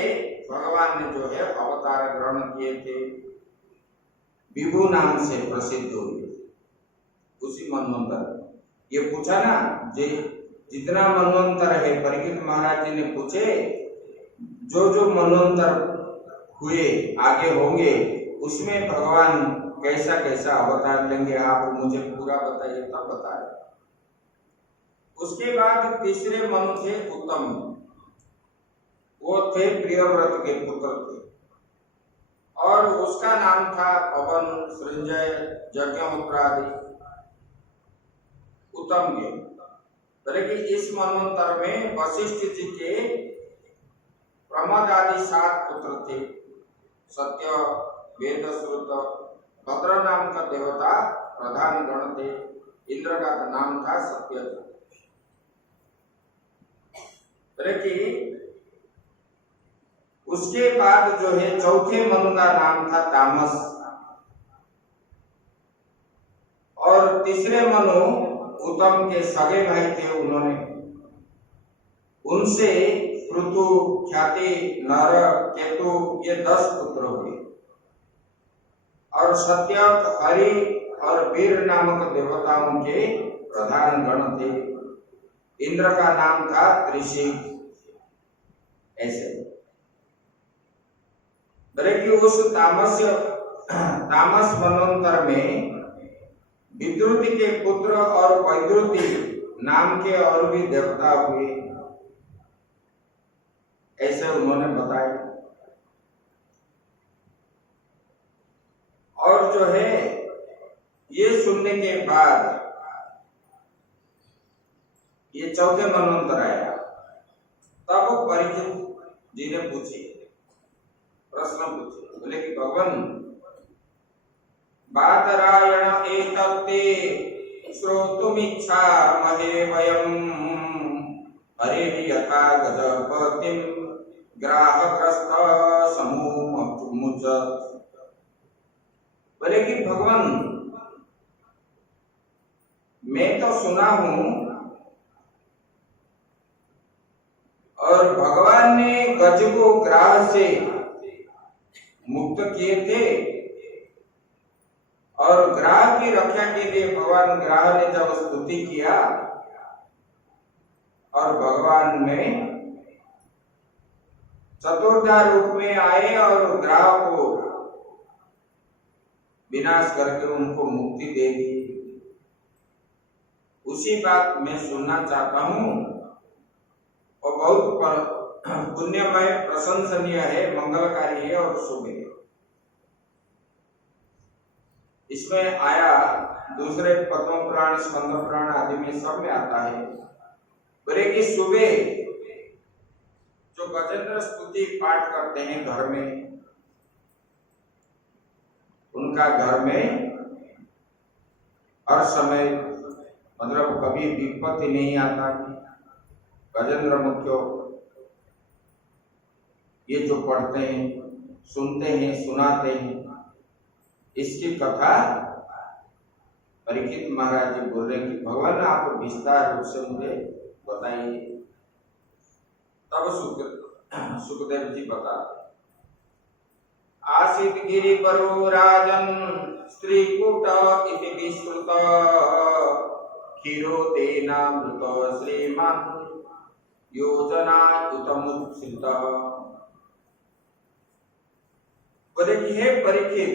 भगवान ने जो है अवतार ग्रहण किए थे, विभु नाम से प्रसिद्ध हुए उसी मनवंतर। ये पूछा ना, जितना मनवंतर है, परीक्षित महाराज जी ने पूछे, जो जो मनवंतर हुए आगे होंगे उसमें भगवान कैसा कैसा अवतार लेंगे, आप मुझे पूरा बताइए, तब बता रहे। उसके बाद तीसरे मनु थे उत्तम। वो थे प्रियव्रत के पुत्र थे और उसका नाम था पवन, सृंजय, यज्ञहोत्र आदि उत्तम के। कि इस मनवंतर में वशिष्ठ जी के प्रमद आदि 7 पुत्र थे। सत्य, वेद श्रुत, भद्र नाम का देवता प्रधान गण थे। इंद्र का नाम था सत्य। कि उसके बाद जो है चौथे मनु का नाम था तामस और तीसरे मनु उत्तम के सगे भाई थे। उनसे पृथु, ख्याति, नर, केतु ये 10 पुत्र हुए और सत्य, हरि और वीर नामक देवताओं के प्रधान गण थे। इंद्र का नाम था त्रिशिख। ऐसे कि उस तामस मनवंतर में विद्रुति के पुत्र और वैद्रुति नाम के और भी देवता हुए, ऐसे उन्होंने बताया। और जो है ये सुनने के बाद ये चौथे मनवंतर आया। तब परीक्षित जी ने प्रश्न पूछे, बोले कि भगवान बादरायण एतत्ते श्रोतुमिच्छा महे वयम् हरे यथा गजपतिं ग्राहग्रस्त समूमुच। बोले कि भगवान मैं तो सुना हूं और भगवान ने गज को ग्राह से मुक्त किए थे और ग्राह की रक्षा के लिए भगवान ग्राह ने जब स्तुति किया और भगवान में चतुर्धा रूप में आए और ग्राह को विनाश करके उनको मुक्ति दे दी। उसी बात मैं सुनना चाहता हूं और बहुत पुण्यमय, प्रशंसनीय है, मंगलकारी है और शुभ है। इसमें आया दूसरे पद्म पुराण, स्कंद पुराण आदि में सब में आता है। बोले कि सुबह जो गजेंद्र स्तुति पाठ करते हैं घर में, उनका घर में हर समय मतलब कभी विपत्ति नहीं आता। गजेंद्र मुख्य ये जो पढ़ते हैं, सुनते हैं, सुनाते हैं, इसकी कथा परीक्षित महाराज जी बोल रहे कि भगवान आप विस्तार रूप से मुझे बताइए। तब सुखदेव जी बताते, आसीत गिरि परो राजन स्त्रीकूट इति विस्तृत क्षीरो तेनामृत श्रीमान योजना उतमुत्सित। बोले कि हे परीक्षित,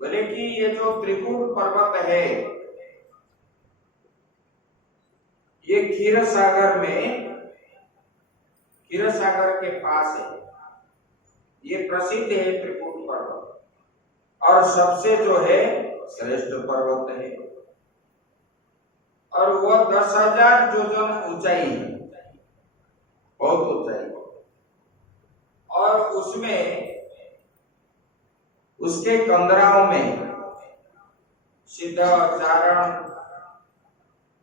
बोले कि ये जो त्रिकूट पर्वत है ये क्षीर सागर के पास है। ये प्रसिद्ध है त्रिकूट पर्वत और सबसे जो है श्रेष्ठ पर्वत है और वह 10,000 योजन ऊंचाई है, बहुत ऊंचाई। और उसमें उसके कंदराओं में सिद्ध, चारण,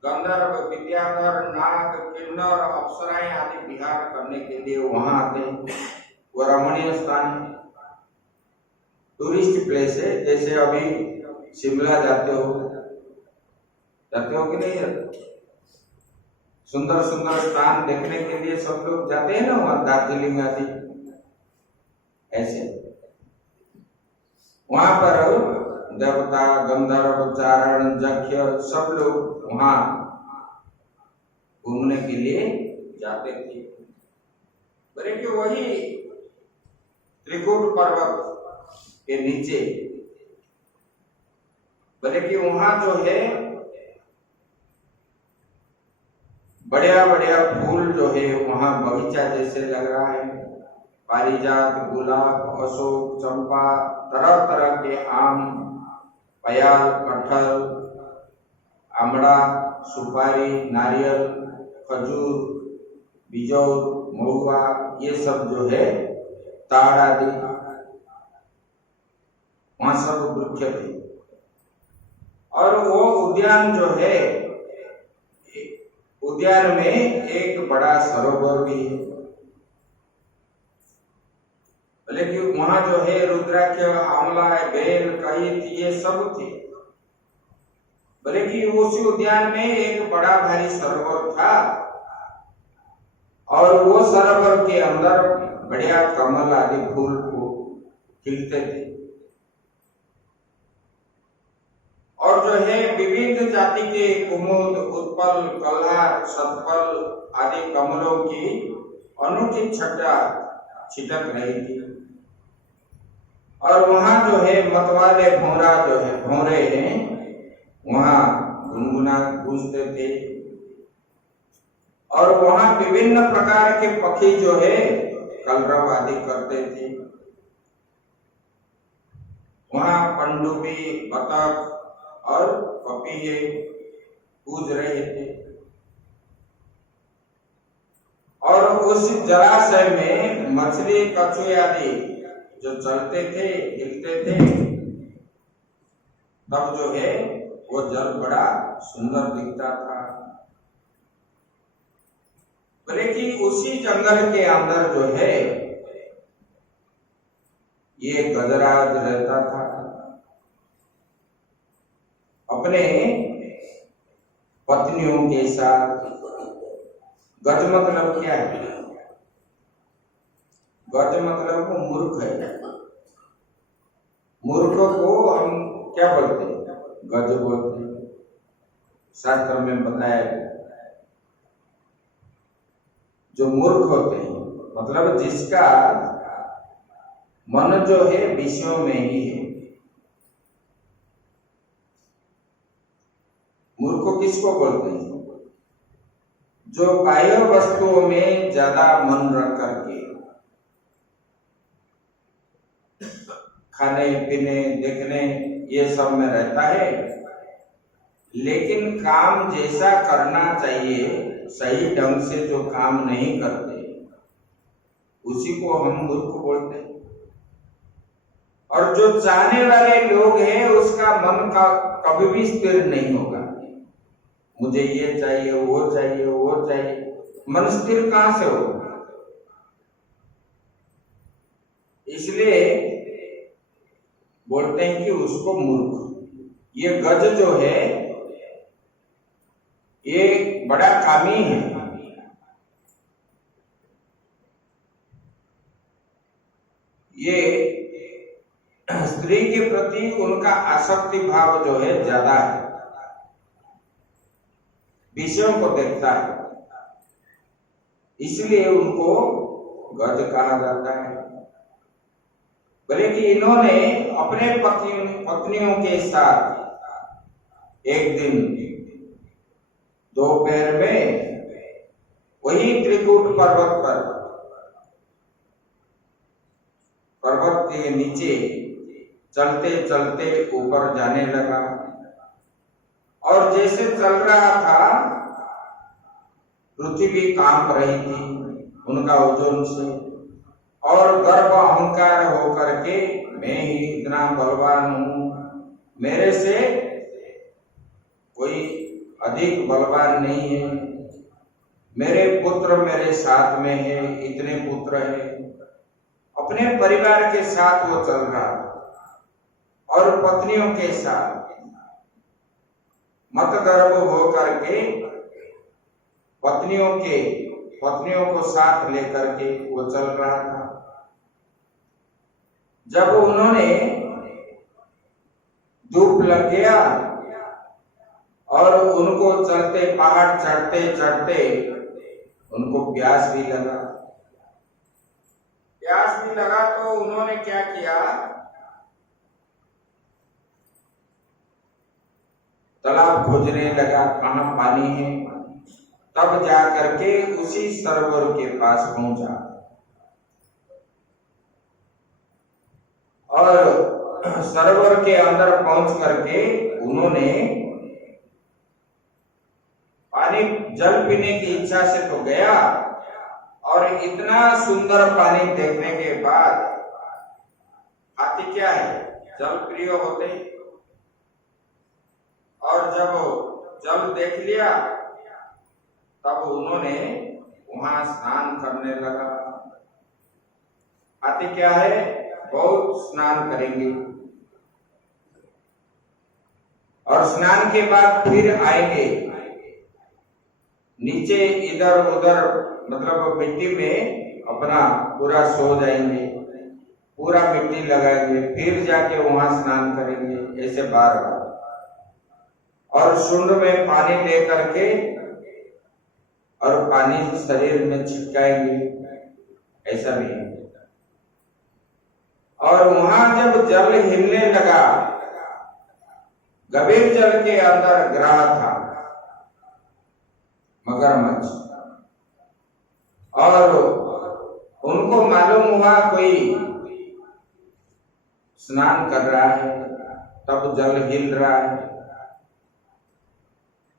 गंधर्व, विद्याधर, नाग, किन्नर, अप्सराएं आदि विहार करने के लिए वहां आते हैं। वो रमणीय स्थान है, टूरिस्ट प्लेस है। जैसे अभी शिमला जाते हो कि नहीं जाते? सुंदर सुंदर स्थान देखने के लिए सब लोग जाते हैं ना वहां, दार्जिलिंग आदि। ऐसे वहां पर देवता, गंधर्व, चारण, यक्ष सब लोग वहां घूमने के लिए जाते थे। बोले कि वही त्रिकूट पर्वत के नीचे, बोले कि वहां जो है बढ़िया बढ़िया फूल जो है वहाँ बगीचा जैसे लग रहा है। पारिजात, गुलाब, अशोक, चंपा, तरह तरह के आम, प्याल, कटहल, आमड़ा, सुपारी, नारियल, खजूर, बिजौर, महुआ, ये सब जो है ताड़ आदि वहां सब वृक्ष थे। और वो उद्यान जो है, उद्यान में एक बड़ा सरोवर भी है। लेकिन वहां जो है रुद्राक्ष, आंवला, बेल, कईत ये सब थे। बल्कि उसी उद्यान में एक बड़ा भारी सरोवर था और वो सरोवर के अंदर बढ़िया कमल आदि फूल खिलते थे। और जो है विविध जाति के कुमुद, उत्पल, कल्हार, शतफल आदि कमलों की अनूठी छटा छिटक रही थी। और वहां जो है मतवाले भौरा जो है भौरे हैं वहां गुनगुना गूंजते थे। और वहां विभिन्न प्रकार के पक्षी जो है कलरव आदि करते थे। वहां पनडुब्बी, बतख और पपीहे कूद रहे थे। और उस जलाशय में मछली, कछुए आदि जो चलते थे, हिलते थे, तब जो है वो जल बड़ा सुंदर दिखता था। कि उसी जंगल के अंदर जो है ये गजराज रहता था। अपने पत्नियों के साथ। गज मतलब क्या है? गज मतलब वो मूर्ख है। मूर्ख को हम क्या बोलते हैं? गज बोलते हैं। शास्त्र में बताया जो मूर्ख होते हैं मतलब जिसका मन जो है विषयों में ही है। मूर्ख किसको बोलते हैं? जो बाह्य वस्तुओं में ज्यादा मन रख करके खाने पीने देखने ये सब में रहता है, लेकिन काम जैसा करना चाहिए सही ढंग से जो काम नहीं करते उसी को हम मूर्ख बोलते हैं। और जो चाहने वाले लोग हैं उसका मन का कभी भी स्थिर नहीं होगा। मुझे ये चाहिए, वो चाहिए, वो चाहिए, मन स्थिर कहां से होगा? इसलिए बोलते हैं कि उसको मूर्ख। ये गज जो है ये बड़ा कामी है। ये स्त्री के प्रति उनका आसक्ति भाव जो है ज्यादा है, विषयों को देखता है, इसलिए उनको गज कहा जाता है। भले कि इन्होंने अपने पत्नियों के साथ एक दिन दोपहर में वही त्रिकूट पर्वत के नीचे चलते चलते ऊपर जाने लगा। और जैसे चल रहा था पृथ्वी कांप रही थी उनका ओजोन से, और गर्व अहंकार होकर के मैं ही इतना बलवान हूं, मेरे से कोई अधिक बलवान नहीं है, मेरे पुत्र मेरे साथ में है, इतने पुत्र है। अपने परिवार के साथ वो चल रहा और पत्नियों के साथ मत गर्व हो करके पत्नियों को साथ लेकर के वो चल रहा था। जब उन्होंने धूप लग गया और उनको चलते पहाड़ चढ़ते चढ़ते उनको प्यास भी लगा। तो उन्होंने क्या किया, तालाब खोजने लगा कहाँ पानी है। तब जाकर के उसी सरोवर के पास पहुंचा और सरोवर के अंदर पहुंच करके उन्होंने पानी जल पीने की इच्छा से तो गया, और इतना सुंदर पानी देखने के बाद हाथी क्या है, जल प्रिय होते, और जब जल देख लिया तब उन्होंने वहां स्नान करने लगा। हाथी क्या है, बहुत स्नान करेंगे और स्नान के बाद फिर आएंगे नीचे, इधर उधर मतलब मिट्टी में अपना पूरा सो जाएंगे, पूरा मिट्टी लगाएंगे, फिर जाके वहां स्नान करेंगे, ऐसे बार बार। और शुंड में पानी ले करके और पानी शरीर में छिटकाएंगे, ऐसा भी है। और वहां जब जल हिलने लगा, गंभीर जल के अंदर ग्रह था मगरमच्छ, और उनको मालूम हुआ कोई स्नान कर रहा है, तब जल हिल रहा है,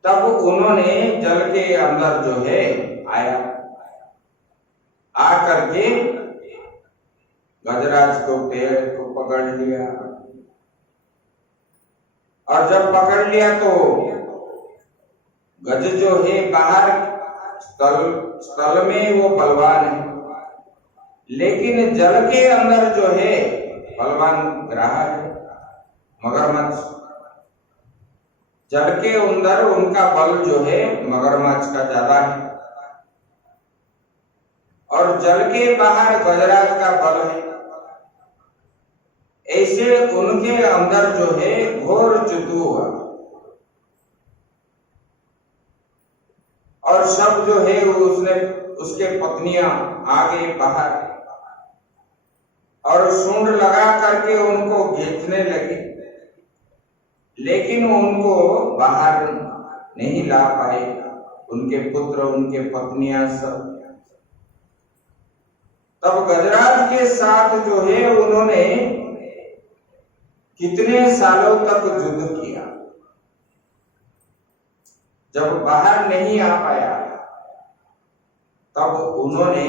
तब उन्होंने जल के अंदर जो है आया, आकर के गजराज को पेड़ को पकड़ लिया, और जब पकड़ लिया तो गज जो है बाहर स्थल में वो बलवान है, लेकिन जल के अंदर जो है बलवान ग्राह है मगरमच्छ। जल के अंदर उनका बल जो है मगरमच्छ का ज्यादा है, और जल के बाहर गजराज का बल है। ऐसे उनके अंदर जो है घोर युद्ध हुआ, और सब जो है उसके पत्नियां आगे बाहर, और सूंड लगा करके उनको खींचने लगी, लेकिन उनको बाहर नहीं ला पाए, उनके पुत्र उनके पत्नियां सब। तब गजराज के साथ जो है उन्होंने कितने सालों तक युद्ध किया, जब बाहर नहीं आ पाया तब उन्होंने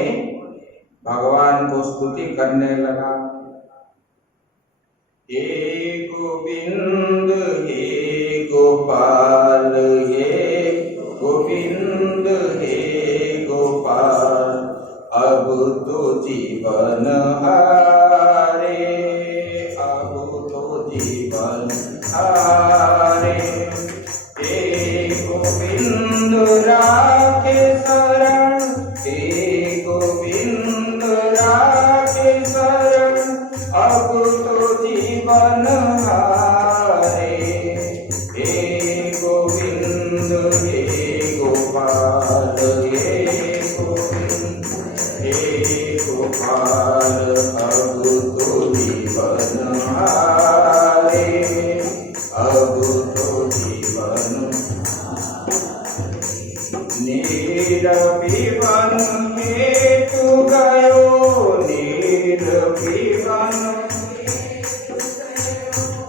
भगवान को स्तुति करने लगा। हे गोविंद हे गोपाल, हे गोविंद हे गोपाल, अब तो जीवन हारे, अब तो जीवन हारे। हे गोविंद राखे शरण, हे गोविंद राखे शरण, अब तो जीवन हारे। हे गोविंद हे गोपाल, हे गोविंद हे गोपाल, अब तो जीवन हारे, अब तो जीवन। नीरविवन हेतु गयो, नीरविवन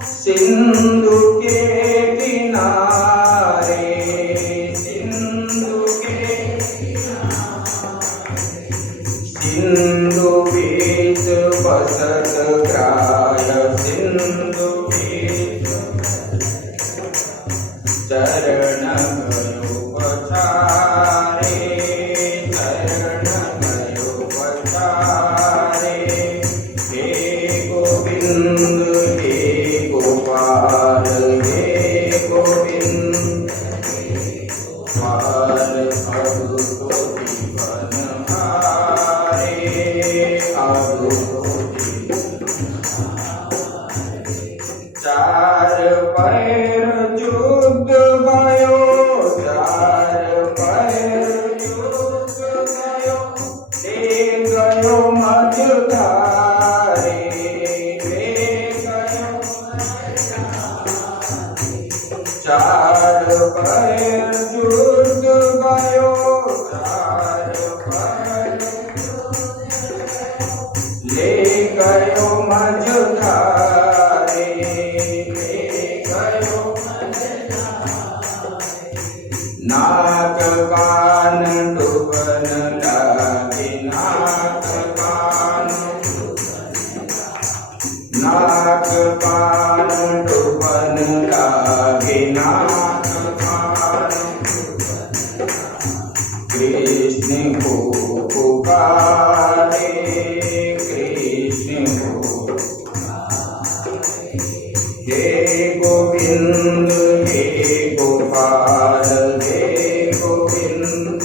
सिंधु के किनारे, सिंधु के सिंधु बीच बसत ग्राय, सिंधु बीच चरण गयो पछारे, चरण गयो पछारे। हे गोविंद हे गोपाल, हे गोविंद गोपाल, अब तो जीवन हारे, अब तो चार पैर युद्ध गयो, चार पैर युद्ध गयो, ले गयो मझधारे, ले गयो चार पैर युद्ध गयो, चार फल ले गयो मझधारे, ले गयो नाक कान डूबन लागे, नाक कान डूबन लागे, नाक कान कृष्ण को पुकारे, कृष्ण को हे गोविंद हे गोपाल हे गोविंद,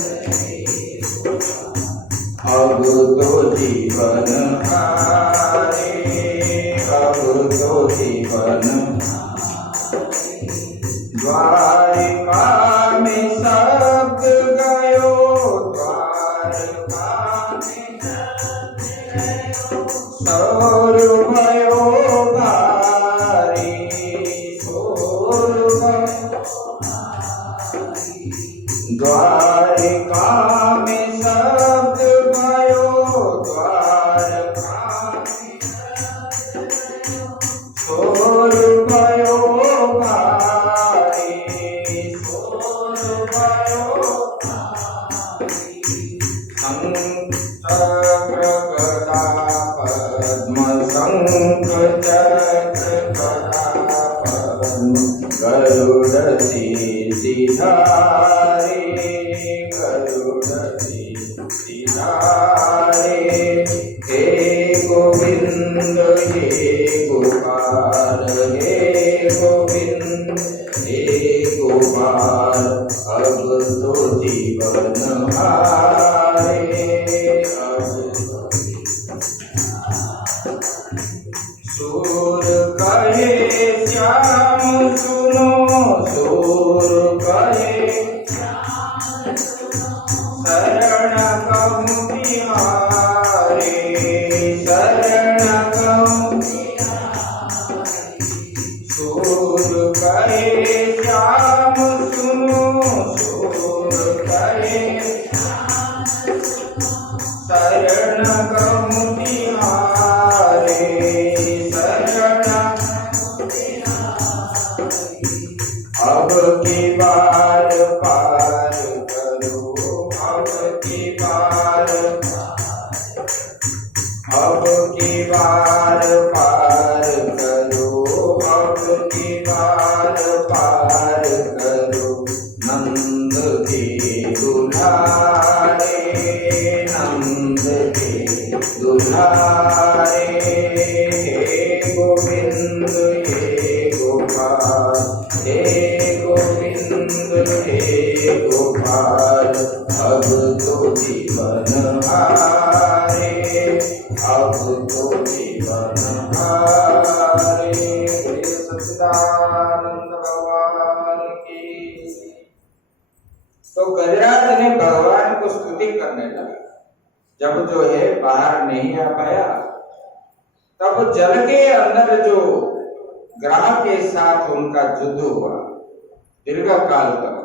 अब तो जीवन हारे, अब तो जीवन द्वारिका में शब्द गयो, द्वारिका में शोर भयो भारी, शोर द्वारिका में शब्द भयो, द्वारिका में शोर भयो भारी, शोर भयो शंकर गदा पद्म, शंख चक्र गदा पद्म, गरुड़ सीधारे, गरुड़ सीधारे, हे गोविंद हे गोपाल हे गोविंद हे गोपाल, अब तो जीवन हारे, अब सूर कहे श्याम सुनो, सूर कहे शरण कहूँ बिहारे, शरण कहूँ सूर कहे श्याम सुनो, सूर कहे शरण कहूँ बिहारे, शरण अब की बार पार करो, अब की बार, अब की बार पार करो, अब की बार पार करो, नंद के दुलारे, नंद के दुलारे, हे गोविंद हे गोपाल हे गोविंद हे गोपाल, अब तो जीवन हारे, अब तो जीवन हारे, सच्चिदानंद भगवान की। तो गजराज ने भगवान को स्तुति करने लगा। जब जो है बाहर नहीं आ पाया, तब जल के अंदर जो ग्रह के साथ उनका युद्ध हुआ दीर्घ काल तक,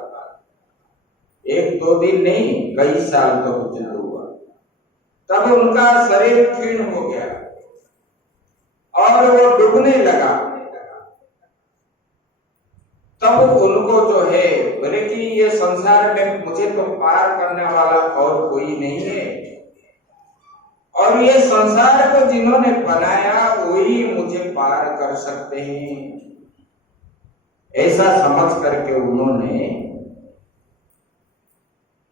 एक दो दिन नहीं कई साल तक युद्ध हुआ। तब उनका शरीर क्षीण हो गया और वो डूबने लगा। तब उनको जो है बोले कि ये संसार में मुझे तो पार करने वाला और कोई नहीं है, और ये संसार को जिन्होंने बनाया वही मुझे पार कर सकते हैं, ऐसा समझ करके उन्होंने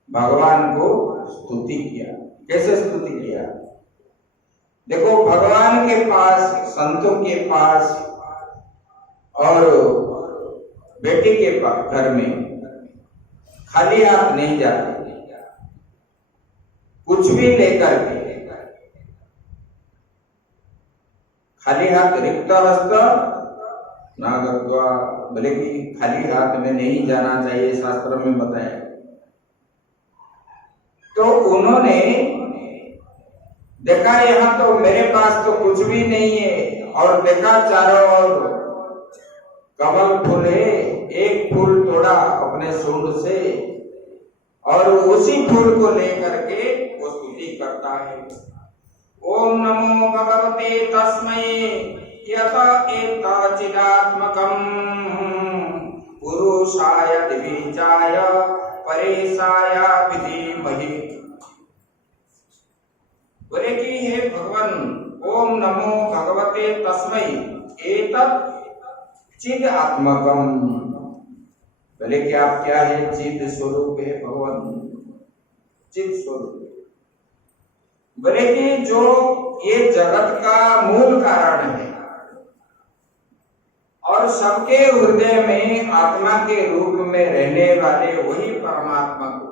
भगवान को स्तुति किया। कैसे स्तुति किया? देखो, भगवान के पास, संतों के पास और बेटे के पास घर में खाली हाथ नहीं जाते, कुछ भी लेकर के। खाली हाथ रिक्त हस्त ना गत्वा, बोले कि खाली हाथ में नहीं जाना चाहिए, शास्त्र में बताया। तो उन्होंने देखा यहाँ तो मेरे पास तो कुछ भी नहीं है, और देखा चारों ओर कमल फूल है, एक फूल तोड़ा अपने सूंड से और उसी फूल को लेकर के वो स्तुति करता है। ओम नमो भगवते तस्मै यत एतच्चिदात्मकम् पुरुषाय द्विजाय परेशाय विधीमहि। बोले कि हे भगवान, ओम नमो भगवते तस्मै एतत् चिद आत्मकम। बोले कि आप क्या है? चिद स्वरूप है भगवान, चिद स्वरूप। बोले कि जो ये जगत का मूल कारण है और सबके हृदय में आत्मा के रूप में रहने वाले वही परमात्मा को,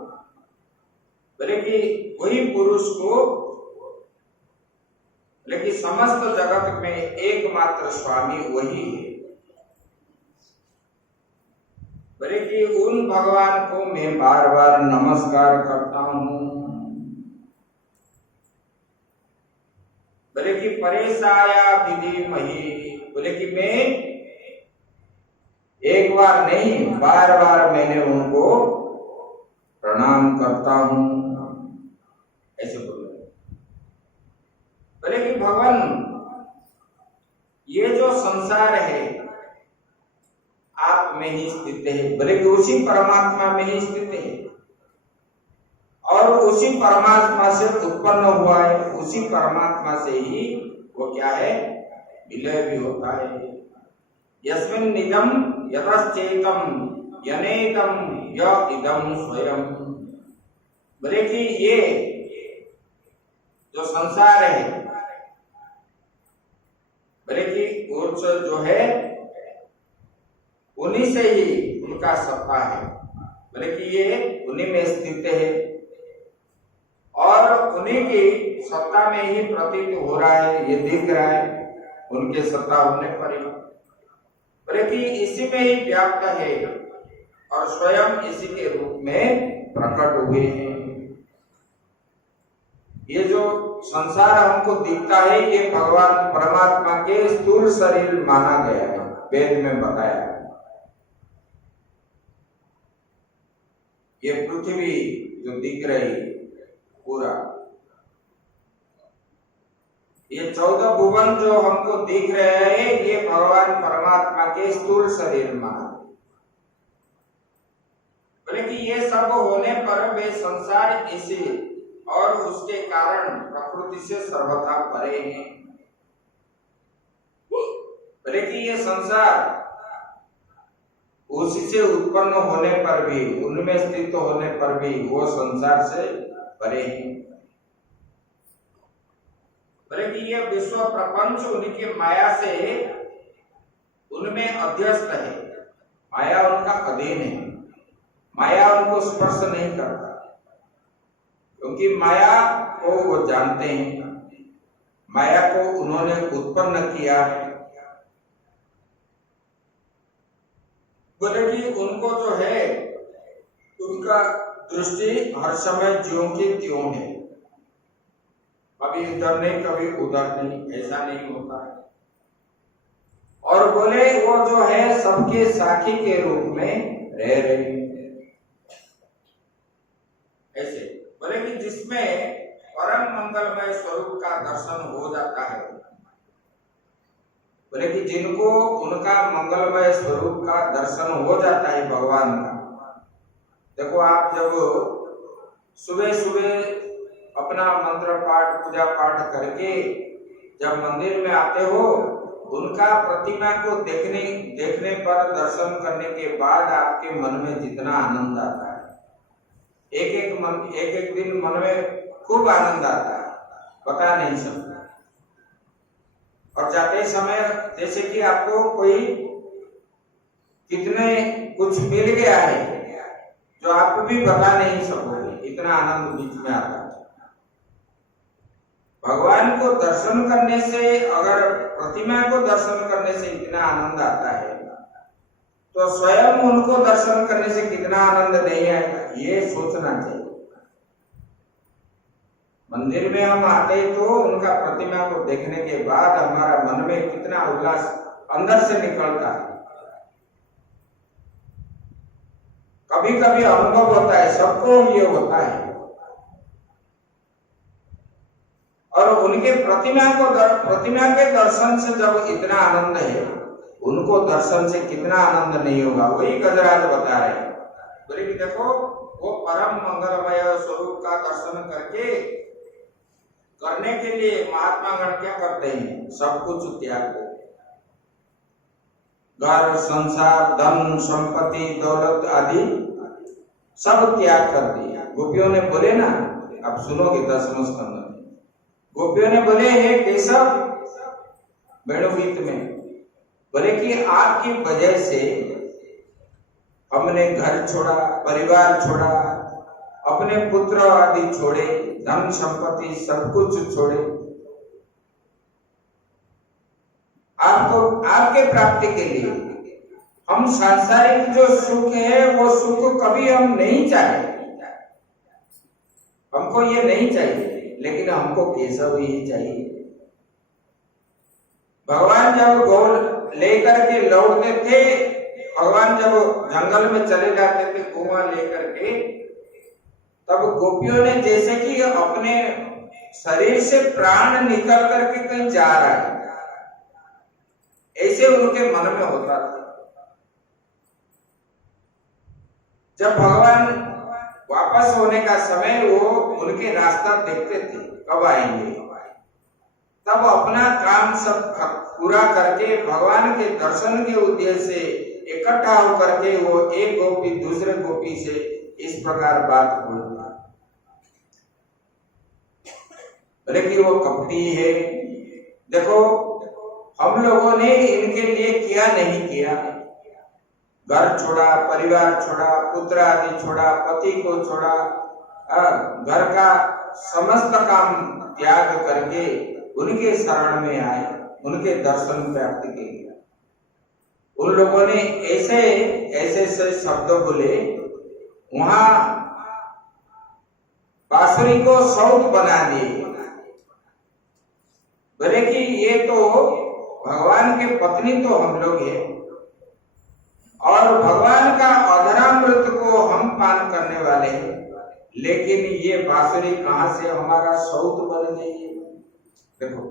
बोले कि वही पुरुष को, लेकिन समस्त जगत में एकमात्र स्वामी वही है। बोले कि उन भगवान को मैं बार बार नमस्कार करता हूं। बोले कि परेशाया विधीमहि। बोले कि मैं एक बार नहीं, बार बार मैंने उनको प्रणाम करता हूं, ऐसे बोले। बोले कि भगवान, ये जो संसार है आप में ही स्थित है। बोले कि उसी परमात्मा में ही स्थित है और उसी परमात्मा से उत्पन्न हुआ है, उसी परमात्मा से ही वो क्या है? विलय भी होता है। यस्मिन् निजं यतश्चेतम यनेदम य इदं स्वयं। बोले कि ये जो संसार है, बोले कि ऊर्ज जो है उन्हीं से ही उनका सत्ता है। बोले कि ये उन्हीं में स्थित है और उन्हीं की सत्ता में ही प्रतीत हो रहा है, ये दिख रहा है उनके सत्ता होने पर ही। बोले कि इसी में ही व्याप्त है और स्वयं इसी के रूप में प्रकट हुए हैं। ये जो संसार हमको दिखता है ये भगवान परमात्मा के स्थूल शरीर माना गया है, वेद में बताया है। ये पृथ्वी जो दिख रही पूरा, ये 14 भुवन जो हमको दिख रहे हैं ये भगवान परमात्मा के स्थूल शरीर माना। बोले कि ये सब होने पर वे संसार इसी और उसके कारण प्रकृति से सर्वथा परे हैं। बोले कि ये संसार उसी से उत्पन्न होने पर भी, उनमें स्थित होने पर भी वो संसार से परे हैं। बोले कि ये विश्व प्रपंच उनकी माया से उनमें अध्यस्त है, माया उनका अधीन है, माया उनको स्पर्श नहीं करता क्योंकि माया को वो जानते हैं, माया को उन्होंने उत्पन्न किया है। बोले कि उनको जो है उनका दृष्टि हर समय ज्यों की त्यों है, कभी इधर नहीं कभी उधर नहीं, ऐसा नहीं होता है। और बोले वो जो है सबके साखी के रूप में रह रही है। ऐसे बोले कि जिसमें परम मंगलमय स्वरूप का दर्शन हो जाता है, बोले कि जिनको उनका मंगलमय स्वरूप का दर्शन हो जाता है भगवान का। देखो आप जब सुबह सुबह अपना मंत्र पाठ पूजा पाठ करके जब मंदिर में आते हो, उनका प्रतिमा को देखने पर दर्शन करने के बाद आपके मन में जितना आनंद आता है, एक एक दिन मन में खूब आनंद आता है, बता नहीं सकता। और जाते समय जैसे कि आपको कोई कितने कुछ मिल गया है जो आप भी बता नहीं सकोगे, इतना आनंद बीच में आता है। भगवान को दर्शन करने से, अगर प्रतिमा को दर्शन करने से इतना आनंद आता है तो स्वयं उनको दर्शन करने से कितना आनंद नहीं आएगा, ये सोचना चाहिए। मंदिर में हम आते तो उनका प्रतिमा को देखने के बाद हमारा मन में कितना उल्लास अंदर से निकलता है। कभी कभी अनुभव होता है, सबको ये होता है। और उनके प्रतिमा के दर्शन से जब इतना आनंद है, उनको दर्शन से कितना आनंद नहीं होगा। वही गजराज बता रहे हैं, बोले कि देखो वो परम मंगलमय स्वरूप का दर्शन करने के लिए महात्मा गण क्या करते हैं, सब कुछ त्याग देते, घर संसार धन संपत्ति दौलत आदि सब त्याग कर दिया। गोपियों ने बोले ना, आप सुनोगे 10वें स्कंद में, गोपियों ने बोले हे केशव, वेणुगीत में बोले कि आपकी वजह से हमने घर छोड़ा, परिवार छोड़ा, अपने पुत्र आदि छोड़े, धन संपत्ति सब कुछ छोड़े, आपको आपके प्राप्ति के लिए। हम सांसारिक जो सुख है वो सुख कभी हम नहीं चाहे, हमको ये नहीं चाहिए, लेकिन हमको केशव ही चाहिए। भगवान जब गौ लेकर के लौटते थे, भगवान जब जंगल में चले जाते थे कुआं लेकर के, तब गोपियों ने जैसे कि अपने शरीर से प्राण निकल करके कहीं जा रहा है, ऐसे उनके मन में होता था। जब भगवान वापस होने का समय, वो उनके रास्ता देखते थे कब आएंगे, तब अपना काम सब पूरा करके भगवान के दर्शन के उद्देश्य से इकट्ठा होकर के वो एक गोपी दूसरे गोपी से इस प्रकार बात बोलता, बोले कि वो कपटी है, देखो हम लोगों ने इनके लिए किया नहीं किया, घर छोड़ा, परिवार छोड़ा, पुत्र आदि छोड़ा, पति को छोड़ा, घर का समस्त काम त्याग करके उनके शरण में आए, उनके दर्शन प्राप्त के लिए। उन लोगों ने ऐसे ऐसे शब्द बोले, वहां बांसुरी को सौत बना दिए, बोले कि ये तो भगवान के पत्नी तो हम लोग हैं, और भगवान का अधरामृत को हम पान करने वाले हैं, लेकिन ये बांसुरी कहां से हमारा सौत बन गई है। देखो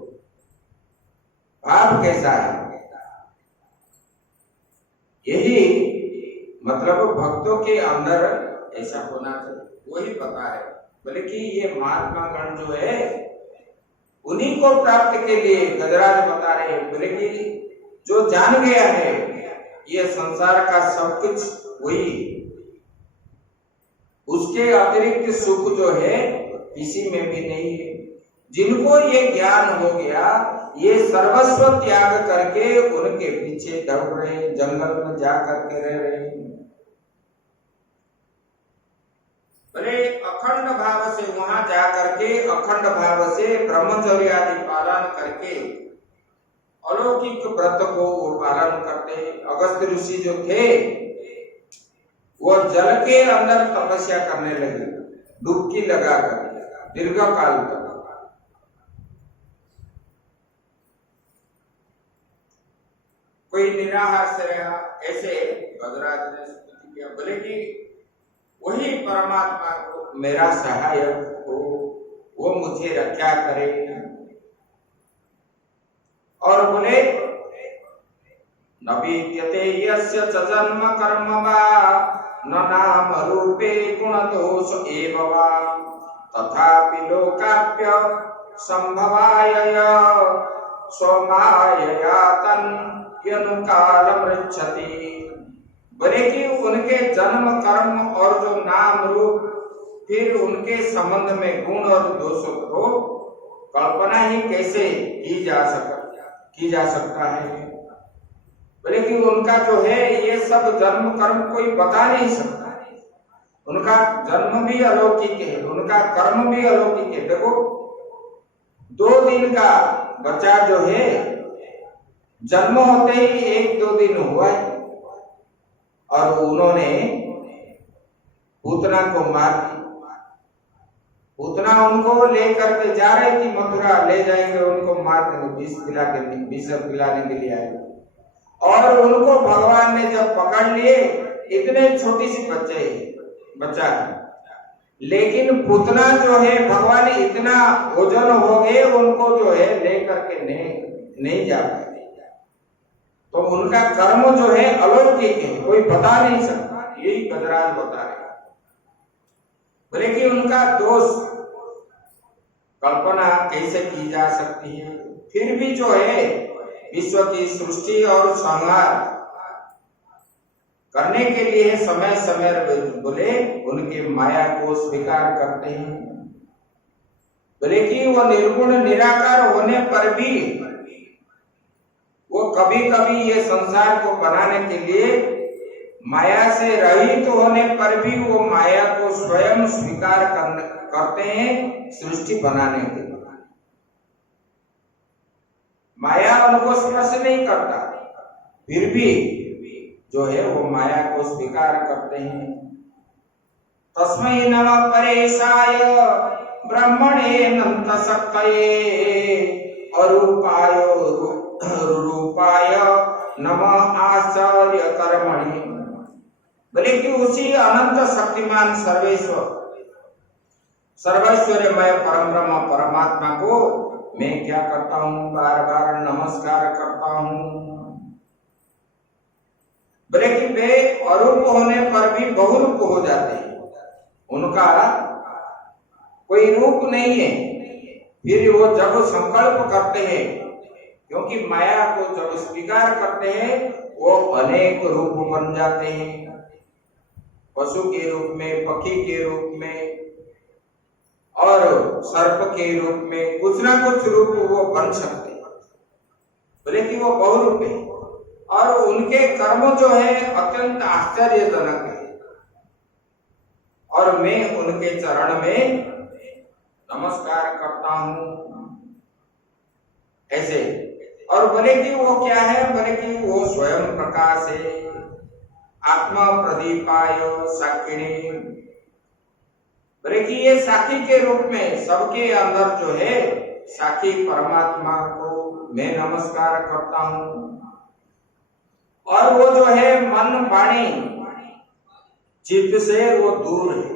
भाव कैसा है, यही मतलब भक्तों के अंदर ऐसा होना चाहिए। वही पता है, बोले कि ये महात्मा गण जो है उन्हीं को प्राप्त के लिए गजराज बता रहे हैं, बोले कि जो जान गया है ये संसार का सब कुछ वही, उसके अतिरिक्त सुख जो है किसी में भी नहीं है। जिनको ये ज्ञान हो गया, ये सर्वस्व त्याग करके उनके पीछे दौड़ रहे, जंगल में जा करके रह रहे हैं। बोले अखंड भाव से वहां जा करके अखंड भाव से ब्रह्मचर्य आदि पालन करके अलौकिक व्रत को वो पालन करते हैं। अगस्त्य ऋषि जो थे वो जल के अंदर तपस्या करने लगे, डुबकी लगाकर दीर्घ काल तक। कोई निराहार से रहा, ऐसे गजराज ने स्तुति किया, बोले कि वही परमात्मा को मेरा सहायक हो, वो मुझे रक्षा करे। और बोले न विद्यते यस्य च जन्म कर्म वा न नाम रूपे गुण दोष एव वा तथापि लोकाप्य संभवाय सोमायया तन्यनुकाल मृच्छति। बोले कि उनके जन्म कर्म और जो नाम रूप, फिर उनके संबंध में गुण और दोष को कल्पना ही कैसे की जा सकता है। बोले कि उनका जो है ये सब जन्म कर्म कोई बता नहीं सकता, उनका जन्म भी अलौकिक है, उनका कर्म भी अलौकिक है। देखो 2 दिन का बच्चा जो है जन्म होते ही 1-2 दिन हुआ है, और उन्होंने पूतना को मार दिया। पूतना उनको लेकर के जा रही थी मथुरा, ले जाएंगे उनको मार देंगे, विष पिलाने के लिए आए। और उनको भगवान ने जब पकड़ लिए इतने छोटी सी बच्चा है, लेकिन पुतना जो है भगवान इतना ओजन हो गए उनको जो है लेकर के नहीं जा पाए। तो उनका कर्म जो है अलौकिक है, कोई बता नहीं सकता, यही गजराज बता रहे। बोले कि उनका दोष कल्पना कैसे की जा सकती है, फिर भी जो है विश्व की सृष्टि और संहार करने के लिए समय समय बोले उनके माया को स्वीकार करते हैं। बोले कि वो निर्गुण निराकार होने पर भी वो कभी कभी ये संसार को बनाने के लिए माया से रहित होने पर भी वो माया को स्वयं स्वीकार करते हैं सृष्टि बनाने के लिए। माया उनको स्पर्श नहीं करता, फिर भी जो है वो माया को स्वीकार करते हैं। तस्मै नमः परेशाय ब्रह्मणे नंत शक्तये अरूपाय रूपाय नमः आचार्य कर्मणि। बोले कि उसी अनंत शक्तिमान सर्वैश्वर्यमय परम ब्रह्म परमात्मा को मैं क्या करता हूँ, बार बार नमस्कार करता हूँ। बोले कि वे अरूप होने पर भी बहुरूप हो जाते हैं, उनका कोई रूप नहीं है, फिर वो जब संकल्प करते हैं, क्योंकि माया को जब स्वीकार करते हैं वो अनेक रूप बन जाते हैं, पशु के रूप में, पक्षी के रूप में और सर्प के रूप में, कुछ ना कुछ रूप वो बन सकते हैं। बोले कि वो बहुरूप है और उनके कर्म जो है अत्यंत आश्चर्यजनक है और मैं उनके चरण में नमस्कार करता हूं ऐसे। और बोले कि वो क्या है, बोले कि वो स्वयं प्रकाश है, आत्मा प्रदीपाय साक्षिणे। बोले कि ये साक्षी के रूप में सबके अंदर जो है साक्षी परमात्मा को मैं नमस्कार करता हूं। और वो जो है मन वाणी चित्त से वो दूर है,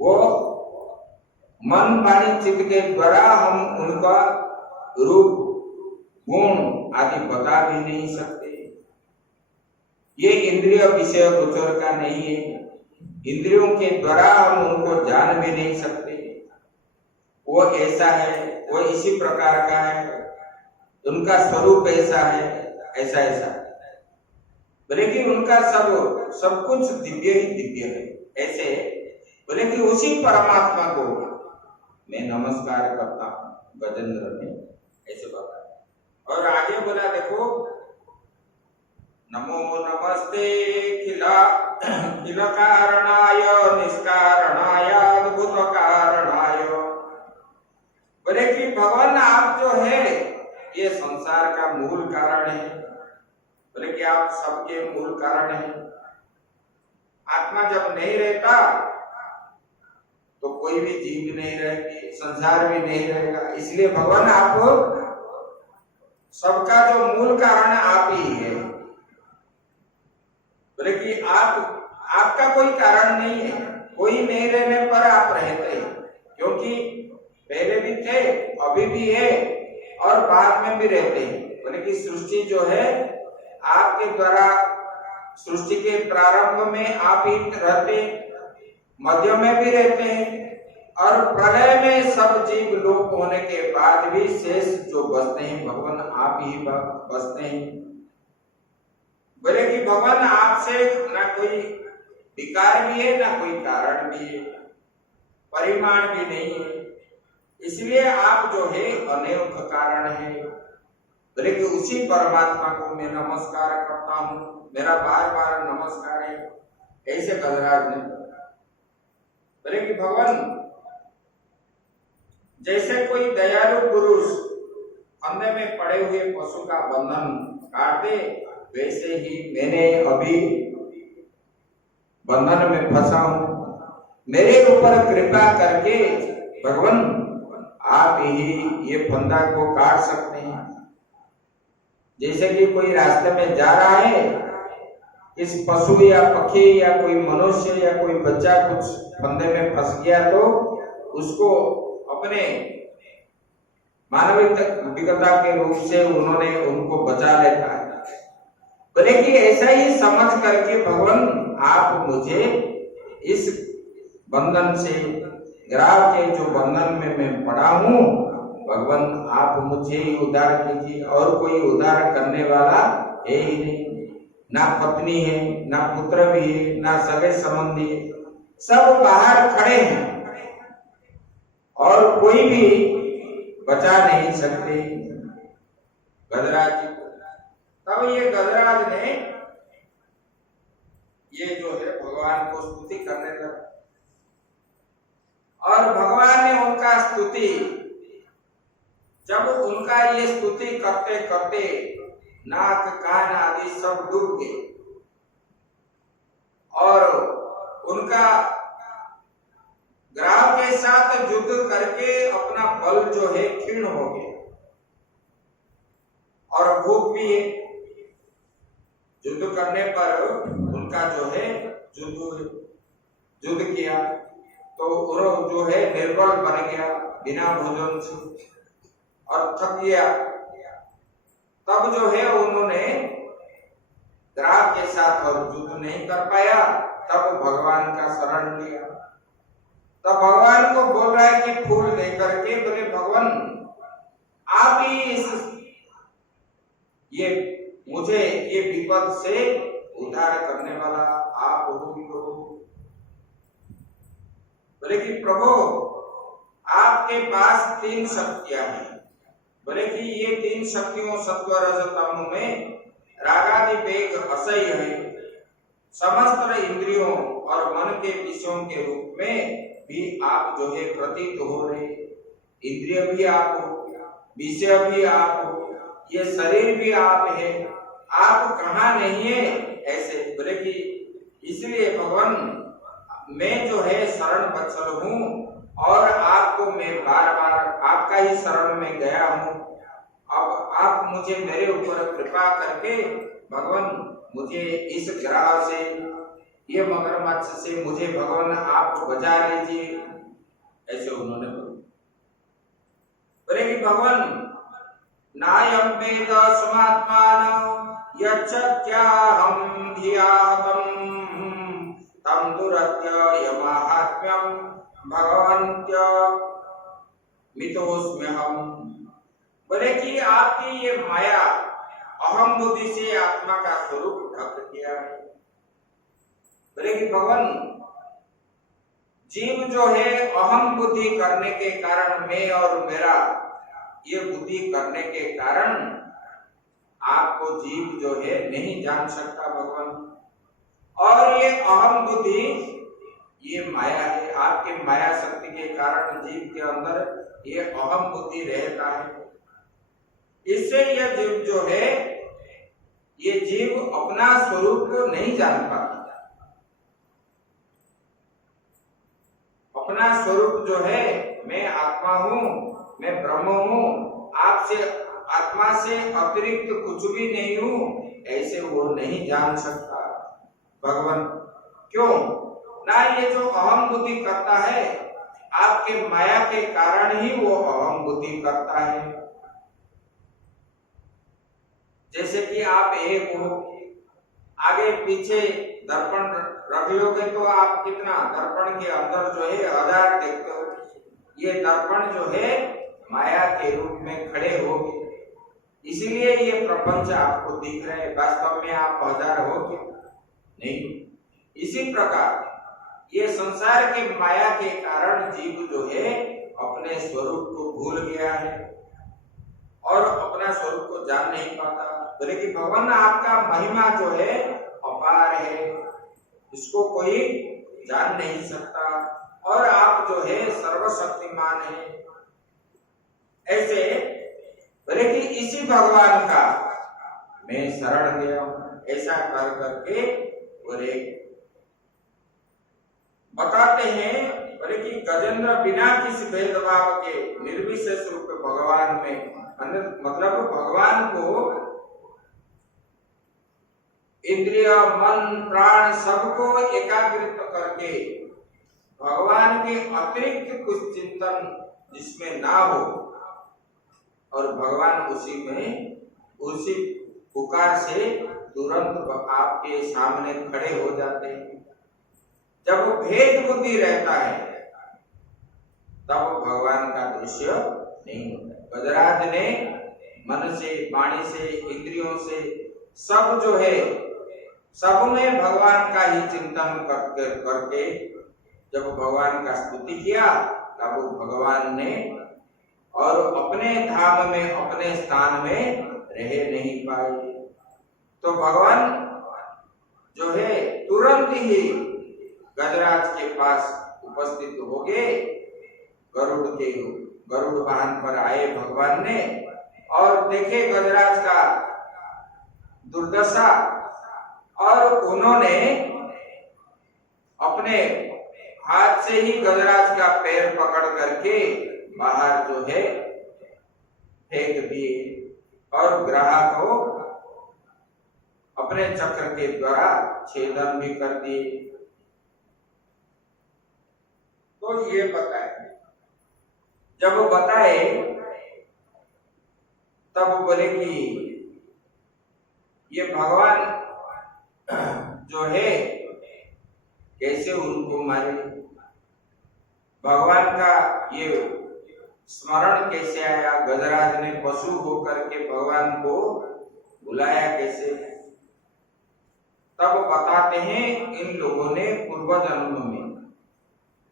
वो मन वाणी चित्त के द्वारा हम उनका रूप गुण आदि बता भी नहीं सकते। ये इंद्रिय विषय गोचर का नहीं है, इंद्रियों के द्वारा हम उनको जान भी नहीं सकते। वो ऐसा है, वो इसी प्रकार का है, उनका स्वरूप ऐसा है, ऐसा ऐसा। बोले कि उनका सब कुछ दिव्य ही दिव्य है ऐसे। बोले कि उसी परमात्मा को मैं नमस्कार करता हूँ गजेंद्र ने ऐसे बताया। और आगे बोला देखो, नमो नमस्ते खिल कारणाय निष्कारणाय अद्भुत कारणाय। बोले कि भगवान आप जो है ये संसार का मूल कारण है। बोले कि आप सबके मूल कारण है। आत्मा जब नहीं रहता तो कोई भी जीव नहीं रहेगी, संसार भी नहीं रहेगा। इसलिए भगवान आप सबका जो मूल कारण आप ही है। बोले कि आपका कोई कारण नहीं है, कोई नहीं रहने पर आप रहते हैं, क्योंकि पहले भी थे, अभी भी है और बाद में भी रहते हैं। बोले कि सृष्टि जो है आपके द्वारा, सृष्टि के प्रारंभ में आप ही रहते, मध्य में भी रहते हैं और प्रलय में सब जीव लोप होने के बाद भी शेष जो बचते हैं भगवान आप ही बचते हैं। बोले कि भगवान आपसे ना कोई विकार भी है ना कोई कारण भी है, परिमाण भी नहीं है, इसलिए आप जो है अनेक कारण है। बोले कि उसी परमात्मा को मैं नमस्कार करता हूँ, मेरा बार बार नमस्कार है ऐसे गजराज ने। बोले कि भगवान जैसे कोई दयालु पुरुष फंदे में पड़े हुए पशु का बंधन काट दे, वैसे ही मैंने अभी बंधन में फंसा हूं। मेरे ऊपर कृपा करके भगवान आप ही ये फंदा को काट सकते हैं। जैसे कि कोई रास्ते में जा रहा है, इस पशु या पक्षी या कोई मनुष्य या कोई बच्चा कुछ फंदे में फंस गया तो उसको अपने मानविकता के रूप से उन्होंने उनको बचा लेता है। बोले कि ऐसा ही समझ करके भगवान आप मुझे इस बंधन से, ग्राह के जो बंधन में मैं पड़ा हूं, भगवान आप मुझे ही उद्धार कीजिए। और कोई उद्धार करने वाला है ही नहीं, ना पत्नी है, ना पुत्र भी है, ना सगे संबंधी है, सब बाहर खड़े हैं और कोई भी बचा नहीं सकते गजराज जी को। तब ये गजराज ने ये जो है भगवान को स्तुति करने लगा और भगवान ने उनका स्तुति, जब उनका ये स्तुति करते करते नाक कान आदि सब डूब गए और उनका ग्राह के साथ युद्ध करके अपना बल जो है क्षीण हो गया और भूख भी है। युद्ध करने पर उनका जो है युद्ध किया तो वो जो है निर्बल बन गया बिना भोजन से और थक गया। तब जो है उन्होंने ग्राह के साथ और युद्ध नहीं कर पाया, तब भगवान का शरण लिया। तब भगवान को बोल रहा है कि फूल लेकर के, बोले भगवान आप ही ये मुझे ये विपद से उद्धार करने वाला आप हो। बोले कि प्रभु आपके पास 3 शक्तियां हैं। बोले कि ये 3 शक्तियों सत्व रज तम में रागादि वेग असह्य है, समस्त इंद्रियों और मन के विषयों के रूप में भी आप जो है प्रतीत हो रहे। इंद्रिय भी आप हो, विषय भी आप हो, ये शरीर भी आप है, आप कहाँ नहीं है ऐसे। बोले कि इसलिए भगवान मैं जो है शरण वत्सल हूँ और आपको मैं बार बार आपका ही शरण में गया हूँ। अब आप मुझे मेरे ऊपर कृपा करके भगवान मुझे इस ग्रह से, ये मगरमच्छ से मुझे भगवान आप बचा लीजिए, ऐसे उन्होंने बोले कि भगवान नायम वेद समात्मान यच्च्याहं धियाहतम तम दुरत्य यमाहात्म्यम भगवन्त्य मितोस्म्यहम्। बोले कि आपकी ये माया अहम बुद्धि से आत्मा का स्वरूप ढक दिया है। बोले कि भगवान जीव जो है अहम बुद्धि करने के कारण, मैं और मेरा ये बुद्धि करने के कारण आपको जीव जो है नहीं जान सकता भगवान। और ये अहम बुद्धि ये माया है, आपके माया शक्ति के कारण जीव के अंदर ये अहम बुद्धि रहता है। इससे यह जीव जो है, ये जीव अपना स्वरूप को नहीं जान पाता। अपना स्वरूप जो है, मैं आत्मा हूँ, मैं ब्रह्म हूँ, आपसे आत्मा से अतिरिक्त कुछ भी नहीं हूँ, ऐसे वो नहीं जान सकता भगवान। क्यों ना, ये जो अहम बुद्धि करता है आपके माया के कारण ही वो अहम बुद्धि करता है। जैसे कि आप एक हो, आगे पीछे दर्पण रख लोगे तो आप कितना दर्पण के अंदर जो है 1000 देखते हो। ये दर्पण जो है माया के रूप में खड़े हो गए, इसीलिए ये प्रपंच आपको दिख रहे हैं। वास्तव में आप 1000 हो क्या? नहीं। इसी प्रकार ये संसार के माया के कारण जीव जो है अपने स्वरूप को भूल गया है और अपना स्वरूप को जान नहीं पाता। बोले कि भगवान आपका महिमा जो है अपार है, इसको कोई जान नहीं सकता और आप जो है सर्वशक्तिमान है। ऐसे बोले कि इसी भगवान का मैं शरण गया हूं, ऐसा कर करके बोले बताते हैं। बोले कि गजेंद्र बिना किसी भेदभाव के निर्विशेष रूप भगवान में, मतलब भगवान को इंद्रिय मन प्राण सबको एकाग्रित करके भगवान के अतिरिक्त कुछ चिंतन जिसमें ना हो और भगवान उसी पुकार से तुरंत आपके सामने खड़े हो जाते हैं। जब भेद बुद्धि रहता है तब भगवान का दृश्य नहीं होता। गजराज ने मन से, वाणी से, इंद्रियों से सब जो है सब में भगवान का ही चिंतन करके जब भगवान का स्तुति किया तब भगवान ने और अपने धाम में अपने स्थान में रह नहीं पाए। तो भगवान जो है तुरंत ही गजराज के पास उपस्थित हो गए। गरुड़ वाहन पर आए भगवान ने और देखे गजराज का दुर्दशा और उन्होंने अपने हाथ से ही गजराज का पैर पकड़ करके बाहर जो है फेंक दिए और ग्राह को अपने चक्र के द्वारा छेदन भी कर दिए। तो ये बताए, जब बताए तब बोले कि ये भगवान जो है कैसे उनको मारे, भगवान का ये स्मरण कैसे आया, गजराज ने पशु होकर के भगवान को बुलाया कैसे। तब बताते हैं इन लोगों ने पूर्व जन्म में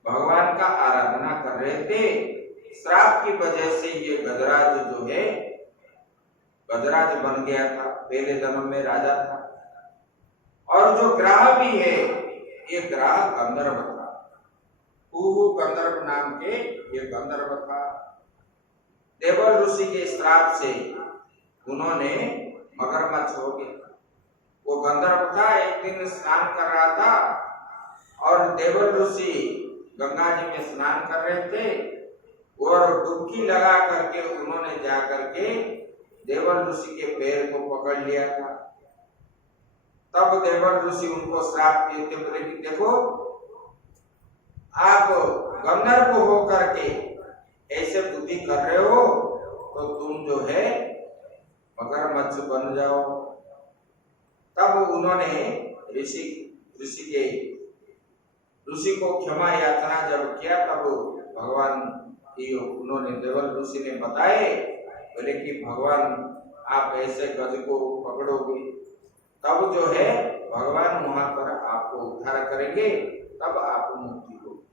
भगवान का आराधना कर रहे थे, श्राप की वजह से ये गजराज जो है गजराज बन गया था, पहले जन्म में राजा था। और जो ग्राह भी है ये ग्राह गंधर्व था, कुहू गंधर्व नाम के ये गंधर्व था। देवल ऋषि के श्राप से उन्होंने मगरमच्छ हो गए। वो गंधर्व था, एक दिन स्नान कर रहा था और देवल ऋषि गंगा जी में स्नान कर रहे थे और डुबकी लगा करके उन्होंने जा करके देवल ऋषि के पैर को पकड़ लिया था। तब देवल ऋषि उनको श्राप देते बोले कि देखो आप गंधर्व हो करके ऐसे बुद्धि कर रहे हो तो तुम जो है मगरमच्छ बन जाओ। तब उन्होंने ऋषि को क्षमा याचना जब किया तब भगवान ही उन्होंने देवल ऋषि ने बताए, बोले कि भगवान आप ऐसे गज को पकड़ोगे तब जो है भगवान वहां पर आपको उद्धार करेंगे, तब आपको मुक्ति होगी।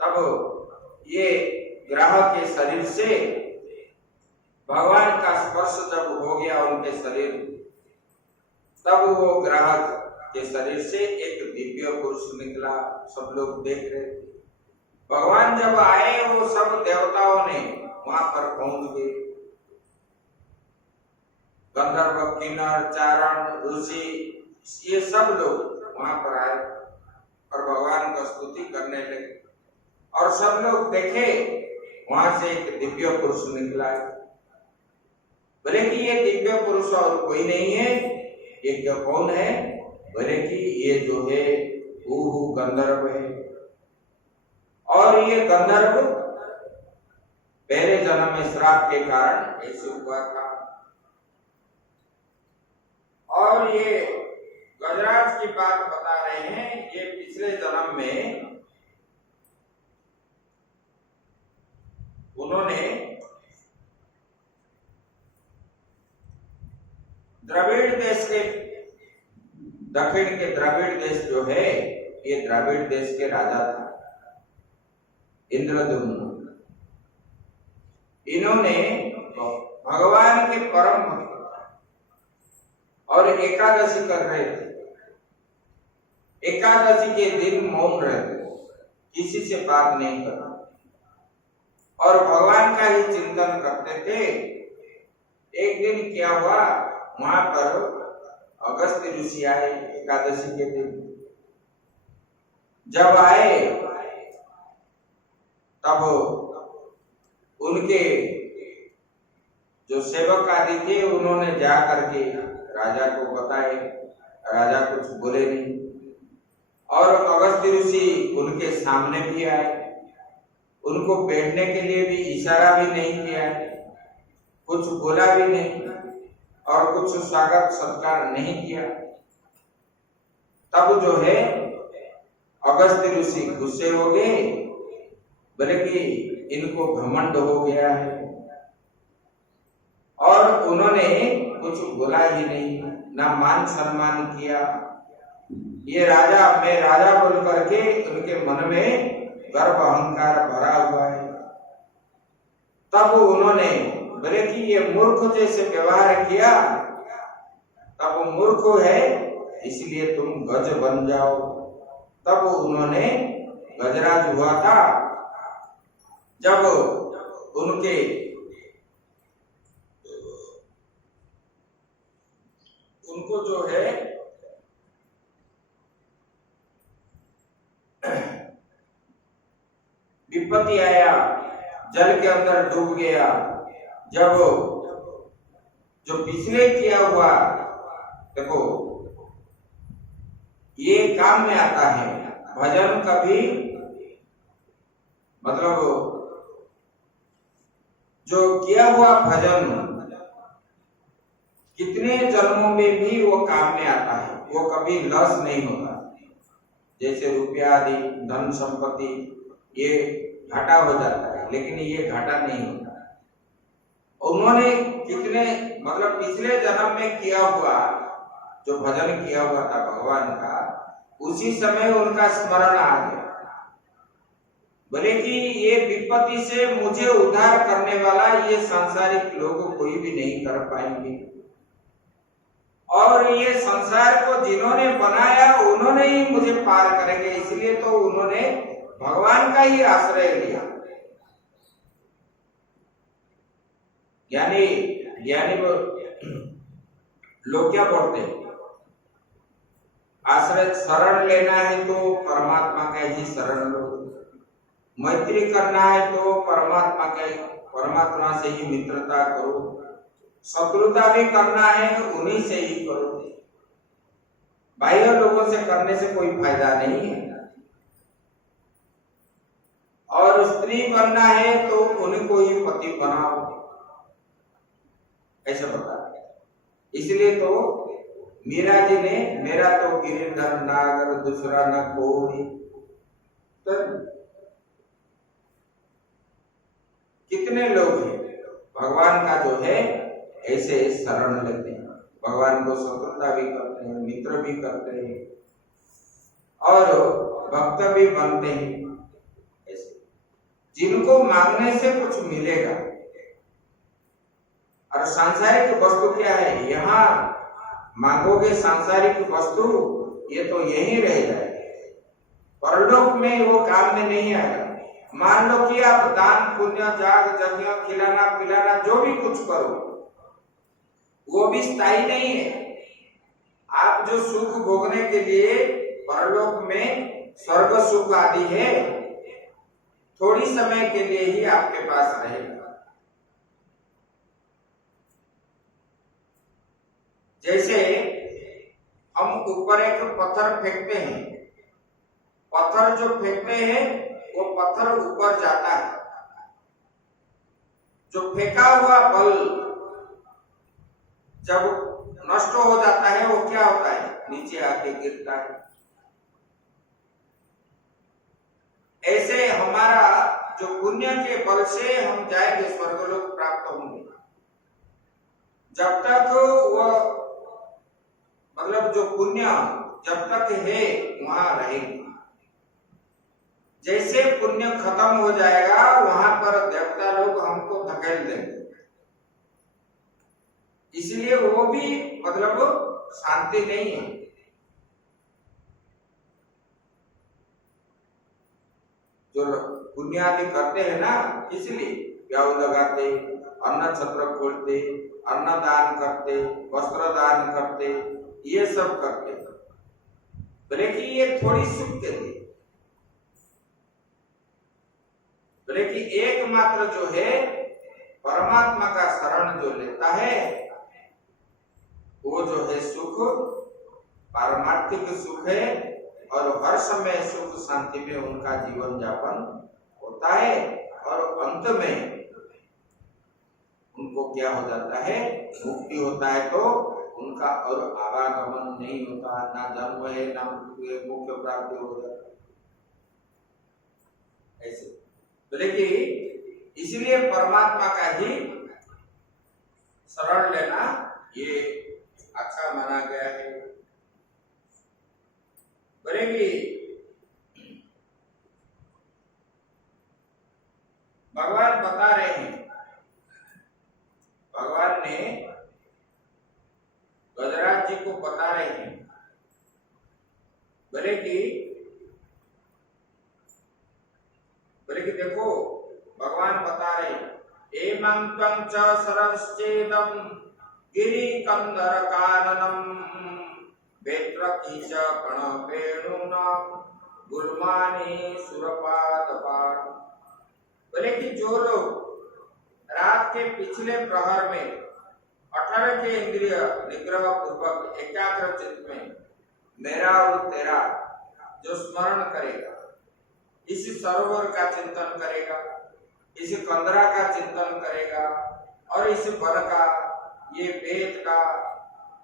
तब ये ग्राह के शरीर से भगवान का स्पर्श जब हो गया उनके शरीर, तब वो ग्राह के शरीर से एक दिव्य पुरुष निकला। सब लोग देख रहे थे। भगवान जब आए वो सब देवताओं ने वहां पर पहुंच गए। गंधर्व, किन्नर, चारण, ऋषि ये सब लोग वहां पर आए और भगवान का स्तुति करने लगे। और सब लोग देखे वहां से एक दिव्य पुरुष निकला है। बोले कि ये दिव्य पुरुष और कोई नहीं है, ये क्या कौन है? बोले कि ये जो है कुहू गंधर्व है। और ये गंधर्व पहले जन्म में श्राप के कारण ऐसे हुआ था। और ये गजराज की बात बता रहे हैं, ये पिछले जन्म में उन्होंने द्रविड़ देश के दक्षिण के द्रविड़ देश जो है ये द्रविड़ देश के राजा था इंद्रद्युम्न। इन्होंने भगवान के परम भक्त और एकादशी कर रहे थे। एकादशी के दिन मौन रहते, किसी से बात नहीं करते और भगवान का ही चिंतन करते थे। एक दिन क्या हुआ, वहां पर अगस्त्य ऋषि आए एकादशी के दिन। जब आए तब उनके जो सेवक आदि थे उन्होंने जा करके राजा को बताए राजा कुछ बोले नहीं। और अगस्त्य ऋषि उनके सामने भी आए, उनको बैठने के लिए भी इशारा भी नहीं किया, कुछ बोला भी नहीं और कुछ स्वागत सत्कार नहीं किया। तब जो है अगस्त्य ऋषि गुस्से हो गए, बोले कि इनको घमंड हो गया है, और उन्होंने कुछ बोला ही नहीं, ना मान सम्मान किया। ये राजा, मैं राजा बोल करके उनके मन में गर्व अहंकार भरा हुआ है। तब उन्होंने बोले कि ये मूर्ख जैसे व्यवहार किया, तब वो मूर्ख है इसलिए तुम गज बन जाओ। तब उन्होंने गजराज हुआ था। जब उनको जो है विपत्ति आया, जल के अंदर डूब गया, जब जो पिछले किया हुआ, देखो ये काम में आता है। भजन कभी मतलब जो किया हुआ भजन कितने जन्मों में भी वो काम में आता है, वो कभी लॉस नहीं होता। जैसे रुपया आदि धन संपत्ति ये घाटा हो जाता है, लेकिन ये घाटा नहीं होता। उन्होंने कितने मतलब पिछले जन्म में किया हुआ जो भजन किया हुआ था भगवान का, उसी समय उनका स्मरण आ गया। बोले कि ये विपत्ति से मुझे उद्धार करने वाला ये सांसारिक लोग कोई भी नहीं कर पाएंगे, और ये संसार को जिन्होंने बनाया उन्होंने ही मुझे पार करेंगे। इसलिए तो उन्होंने भगवान का ही आश्रय लिया। यानी लोग क्या बोलते हैं, आश्रय शरण लेना है तो परमात्मा का ही शरण लो, मैत्री करना है तो परमात्मा से ही मित्रता करो, शत्रुता भी करना है उन्हीं से ही करो। बाह्य लोगों से करने से कोई फायदा नहीं है। और स्त्री बनना है तो उनको ही पति बनाओ, ऐसा बता। इसलिए तो मीरा जी ने मेरा तो गिरिधर नागर दूसरा न कोई, तो कितने लोग हैं भगवान का जो है ऐसे शरण लेते हैं, भगवान को शत्रुता भी करते हैं, मित्र भी करते हैं और भक्त भी बनते हैं। ऐसे जिनको मांगने से कुछ मिलेगा। और सांसारिक वस्तु क्या है, यहाँ मांगोगे सांसारिक वस्तु, ये तो यही रह जाएगा, परलोक में वो काम में नहीं आएगा। मान लो कि आप दान पुण्य जाग यज्ञ खिलाना पिलाना जो भी कुछ करो, वो भी स्थायी नहीं है। आप जो सुख भोगने के लिए परलोक में स्वर्ग सुख आदि है, थोड़ी समय के लिए ही आपके पास रहेगा। जैसे हम ऊपर एक पत्थर फेंकते हैं, पत्थर जो फेंकते हैं वो पत्थर ऊपर जाता है, जो फेंका हुआ बल जब नष्ट हो जाता है वो क्या होता है, नीचे आके गिरता है। ऐसे हमारा जो पुण्य के बल से हम जाएंगे स्वर्गलोक प्राप्त होंगे, जब तक वो मतलब जो पुण्य जब तक है वहां रहेंगे। जैसे पुण्य खत्म हो जाएगा वहां पर देवता लोग हमको धकेल देंगे। इसलिए वो भी मतलब शांति नहीं है। जो पुण्य आदि करते हैं ना, इसलिए प्याऊ लगाते, अन्न छत्र खोलते, अन्न दान करते, वस्त्र दान करते, ये सब करते, बोले कि ये थोड़ी सुख के लिए। बोले कि एकमात्र जो है परमात्मा का शरण जो लेता है वो जो है सुख पारमार्थिक सुख है और हर समय सुख शांति में उनका जीवन यापन होता है और अंत में उनको क्या हो जाता है, मुक्ति होता है। तो उनका और आवागमन नहीं होता, ना जन्म है ना मृत्यु है, मुख्य प्राप्ति हो जाता है। ऐसे बोले कि इसलिए परमात्मा का ही शरण लेना ये अच्छा माना गया है। बोले कि भगवान बता रहे हैं, भगवान ने गजराज जी को बता रहे हैं, बोले कि देखो भगवान बता रहे हैं, एमं त्वं च सरश्चेदं गिरिकंदर काननम वेत्रकी च कणपेणुनां गुल्मानि सुरपादपान। बोले कि जो लोग रात के पिछले प्रहर में 18 के इंद्रिय निग्रह पूर्वक एकाग्र चित्त में मेरा और तेरा जो स्मरण करेगा, इस सरोवर का चिंतन करेगा, इस कंदरा का चिंतन करेगा और इस वन का, ये वेद का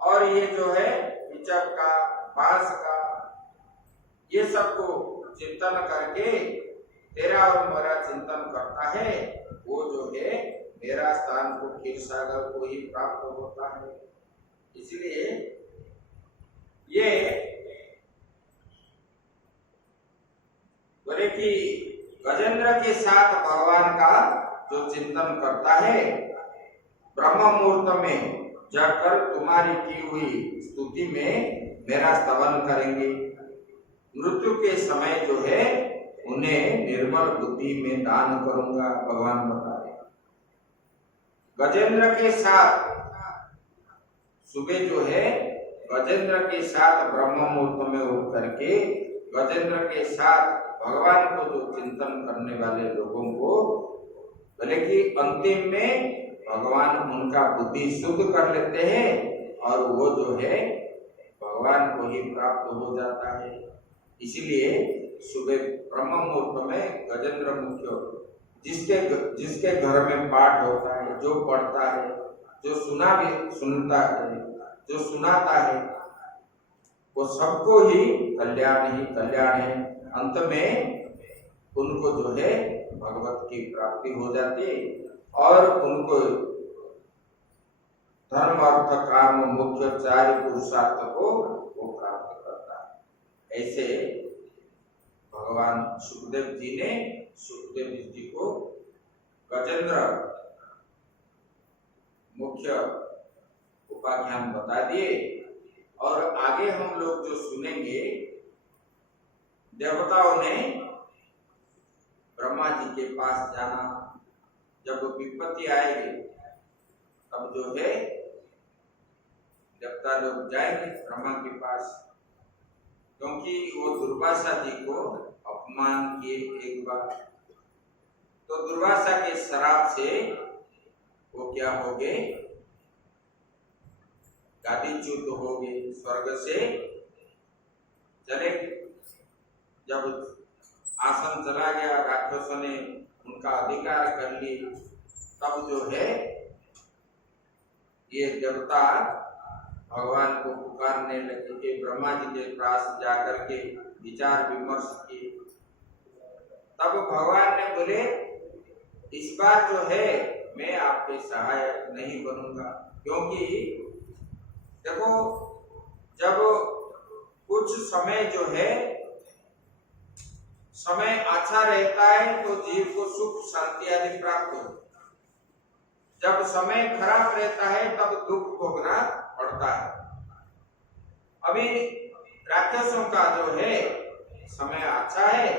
और ये जो है पिचक का, बांस का, ये सबको चिंतन करके तेरा और मेरा चिंतन करता है, वो जो है मेरा स्थान को क्षीर सागर को ही प्राप्त होता है। इसलिए ये बोले कि गजेंद्र के साथ भगवान का जो चिंतन करता है, ब्रह्म मुहूर्त में जाकर तुम्हारी की हुई स्तुति में मेरा स्तवन करेंगे, मृत्यु के समय जो है उन्हें निर्मल बुद्धि में दान करूंगा, भगवान बता रहे। गजेंद्र के साथ सुबह जो है गजेंद्र के साथ ब्रह्म मुहूर्त में उठ करके गजेंद्र के साथ भगवान को जो चिंतन करने वाले लोगों को बोले कि अंतिम में भगवान उनका बुद्धि शुद्ध कर लेते हैं और वो जो है भगवान को ही प्राप्त हो जाता है। इसलिए सुबह ब्रह्म मुहूर्त में गजेंद्र मुख्य जिसके घर में पाठ होता है, जो पढ़ता है, जो सुनता है, जो सुनाता है, वो सबको ही कल्याण है। अंत में उनको जो है भगवत की प्राप्ति हो जाती है और उनको धर्म अर्थ काम मुख्य 4 पुरुषार्थ को वो प्राप्त करता है। ऐसे भगवान सुखदेव जी को गजेंद्र मुख्य उपाख्यान बता दिए और आगे हम लोग जो सुनेंगे, देवताओं ने ब्रह्मा जी के पास जाना, जब विपत्ति आएगी तब जो है देवता लोग जाएंगे ब्रह्मा के पास, क्योंकि वो दुर्वासा जी को अपमान किए एक बार, तो दुर्वासा के श्राप से वो क्या हो गए, गादीच्युत हो गए, स्वर्ग से चले। जब आसन चला गया, राक्षसों ने उनका अधिकार कर ली, तब जो है ये देवता भगवान को पुकारने लगे कि ब्रह्मा जी के पास जाकर के विचार विमर्श किए। तब भगवान ने बोले इस बार जो है मैं आपके सहायक नहीं बनूंगा, क्योंकि देखो जब कुछ समय जो है समय अच्छा रहता है तो जीव को सुख शांति आदि प्राप्त हो, जब समय खराब रहता है तब दुख भोगना पड़ता है। अभी राक्षसों का जो है समय अच्छा है,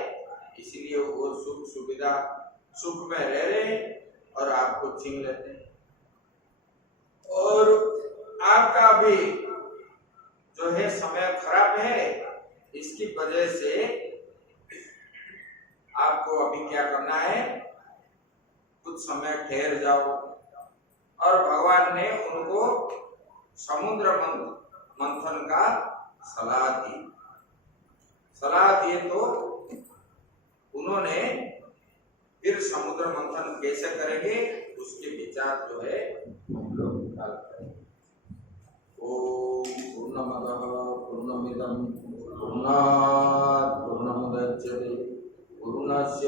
इसलिए वो सुख सुविधा सुख में रह रहे और आपको छीन लेते हैं, और आपका भी जो है समय खराब है, इसकी वजह से आपको अभी क्या करना है, कुछ समय ठहर जाओ। और भगवान ने उनको समुद्र मंथन का सलाह दी। सलाह दिए तो उन्होंने फिर समुद्र मंथन कैसे करेंगे उसके विचार जो है हम लोग निकाल करेंगे। ओम पूर्णमदः पूर्णमिदं पूर्णात् पूर्णमुदच्यते पूर्णस्य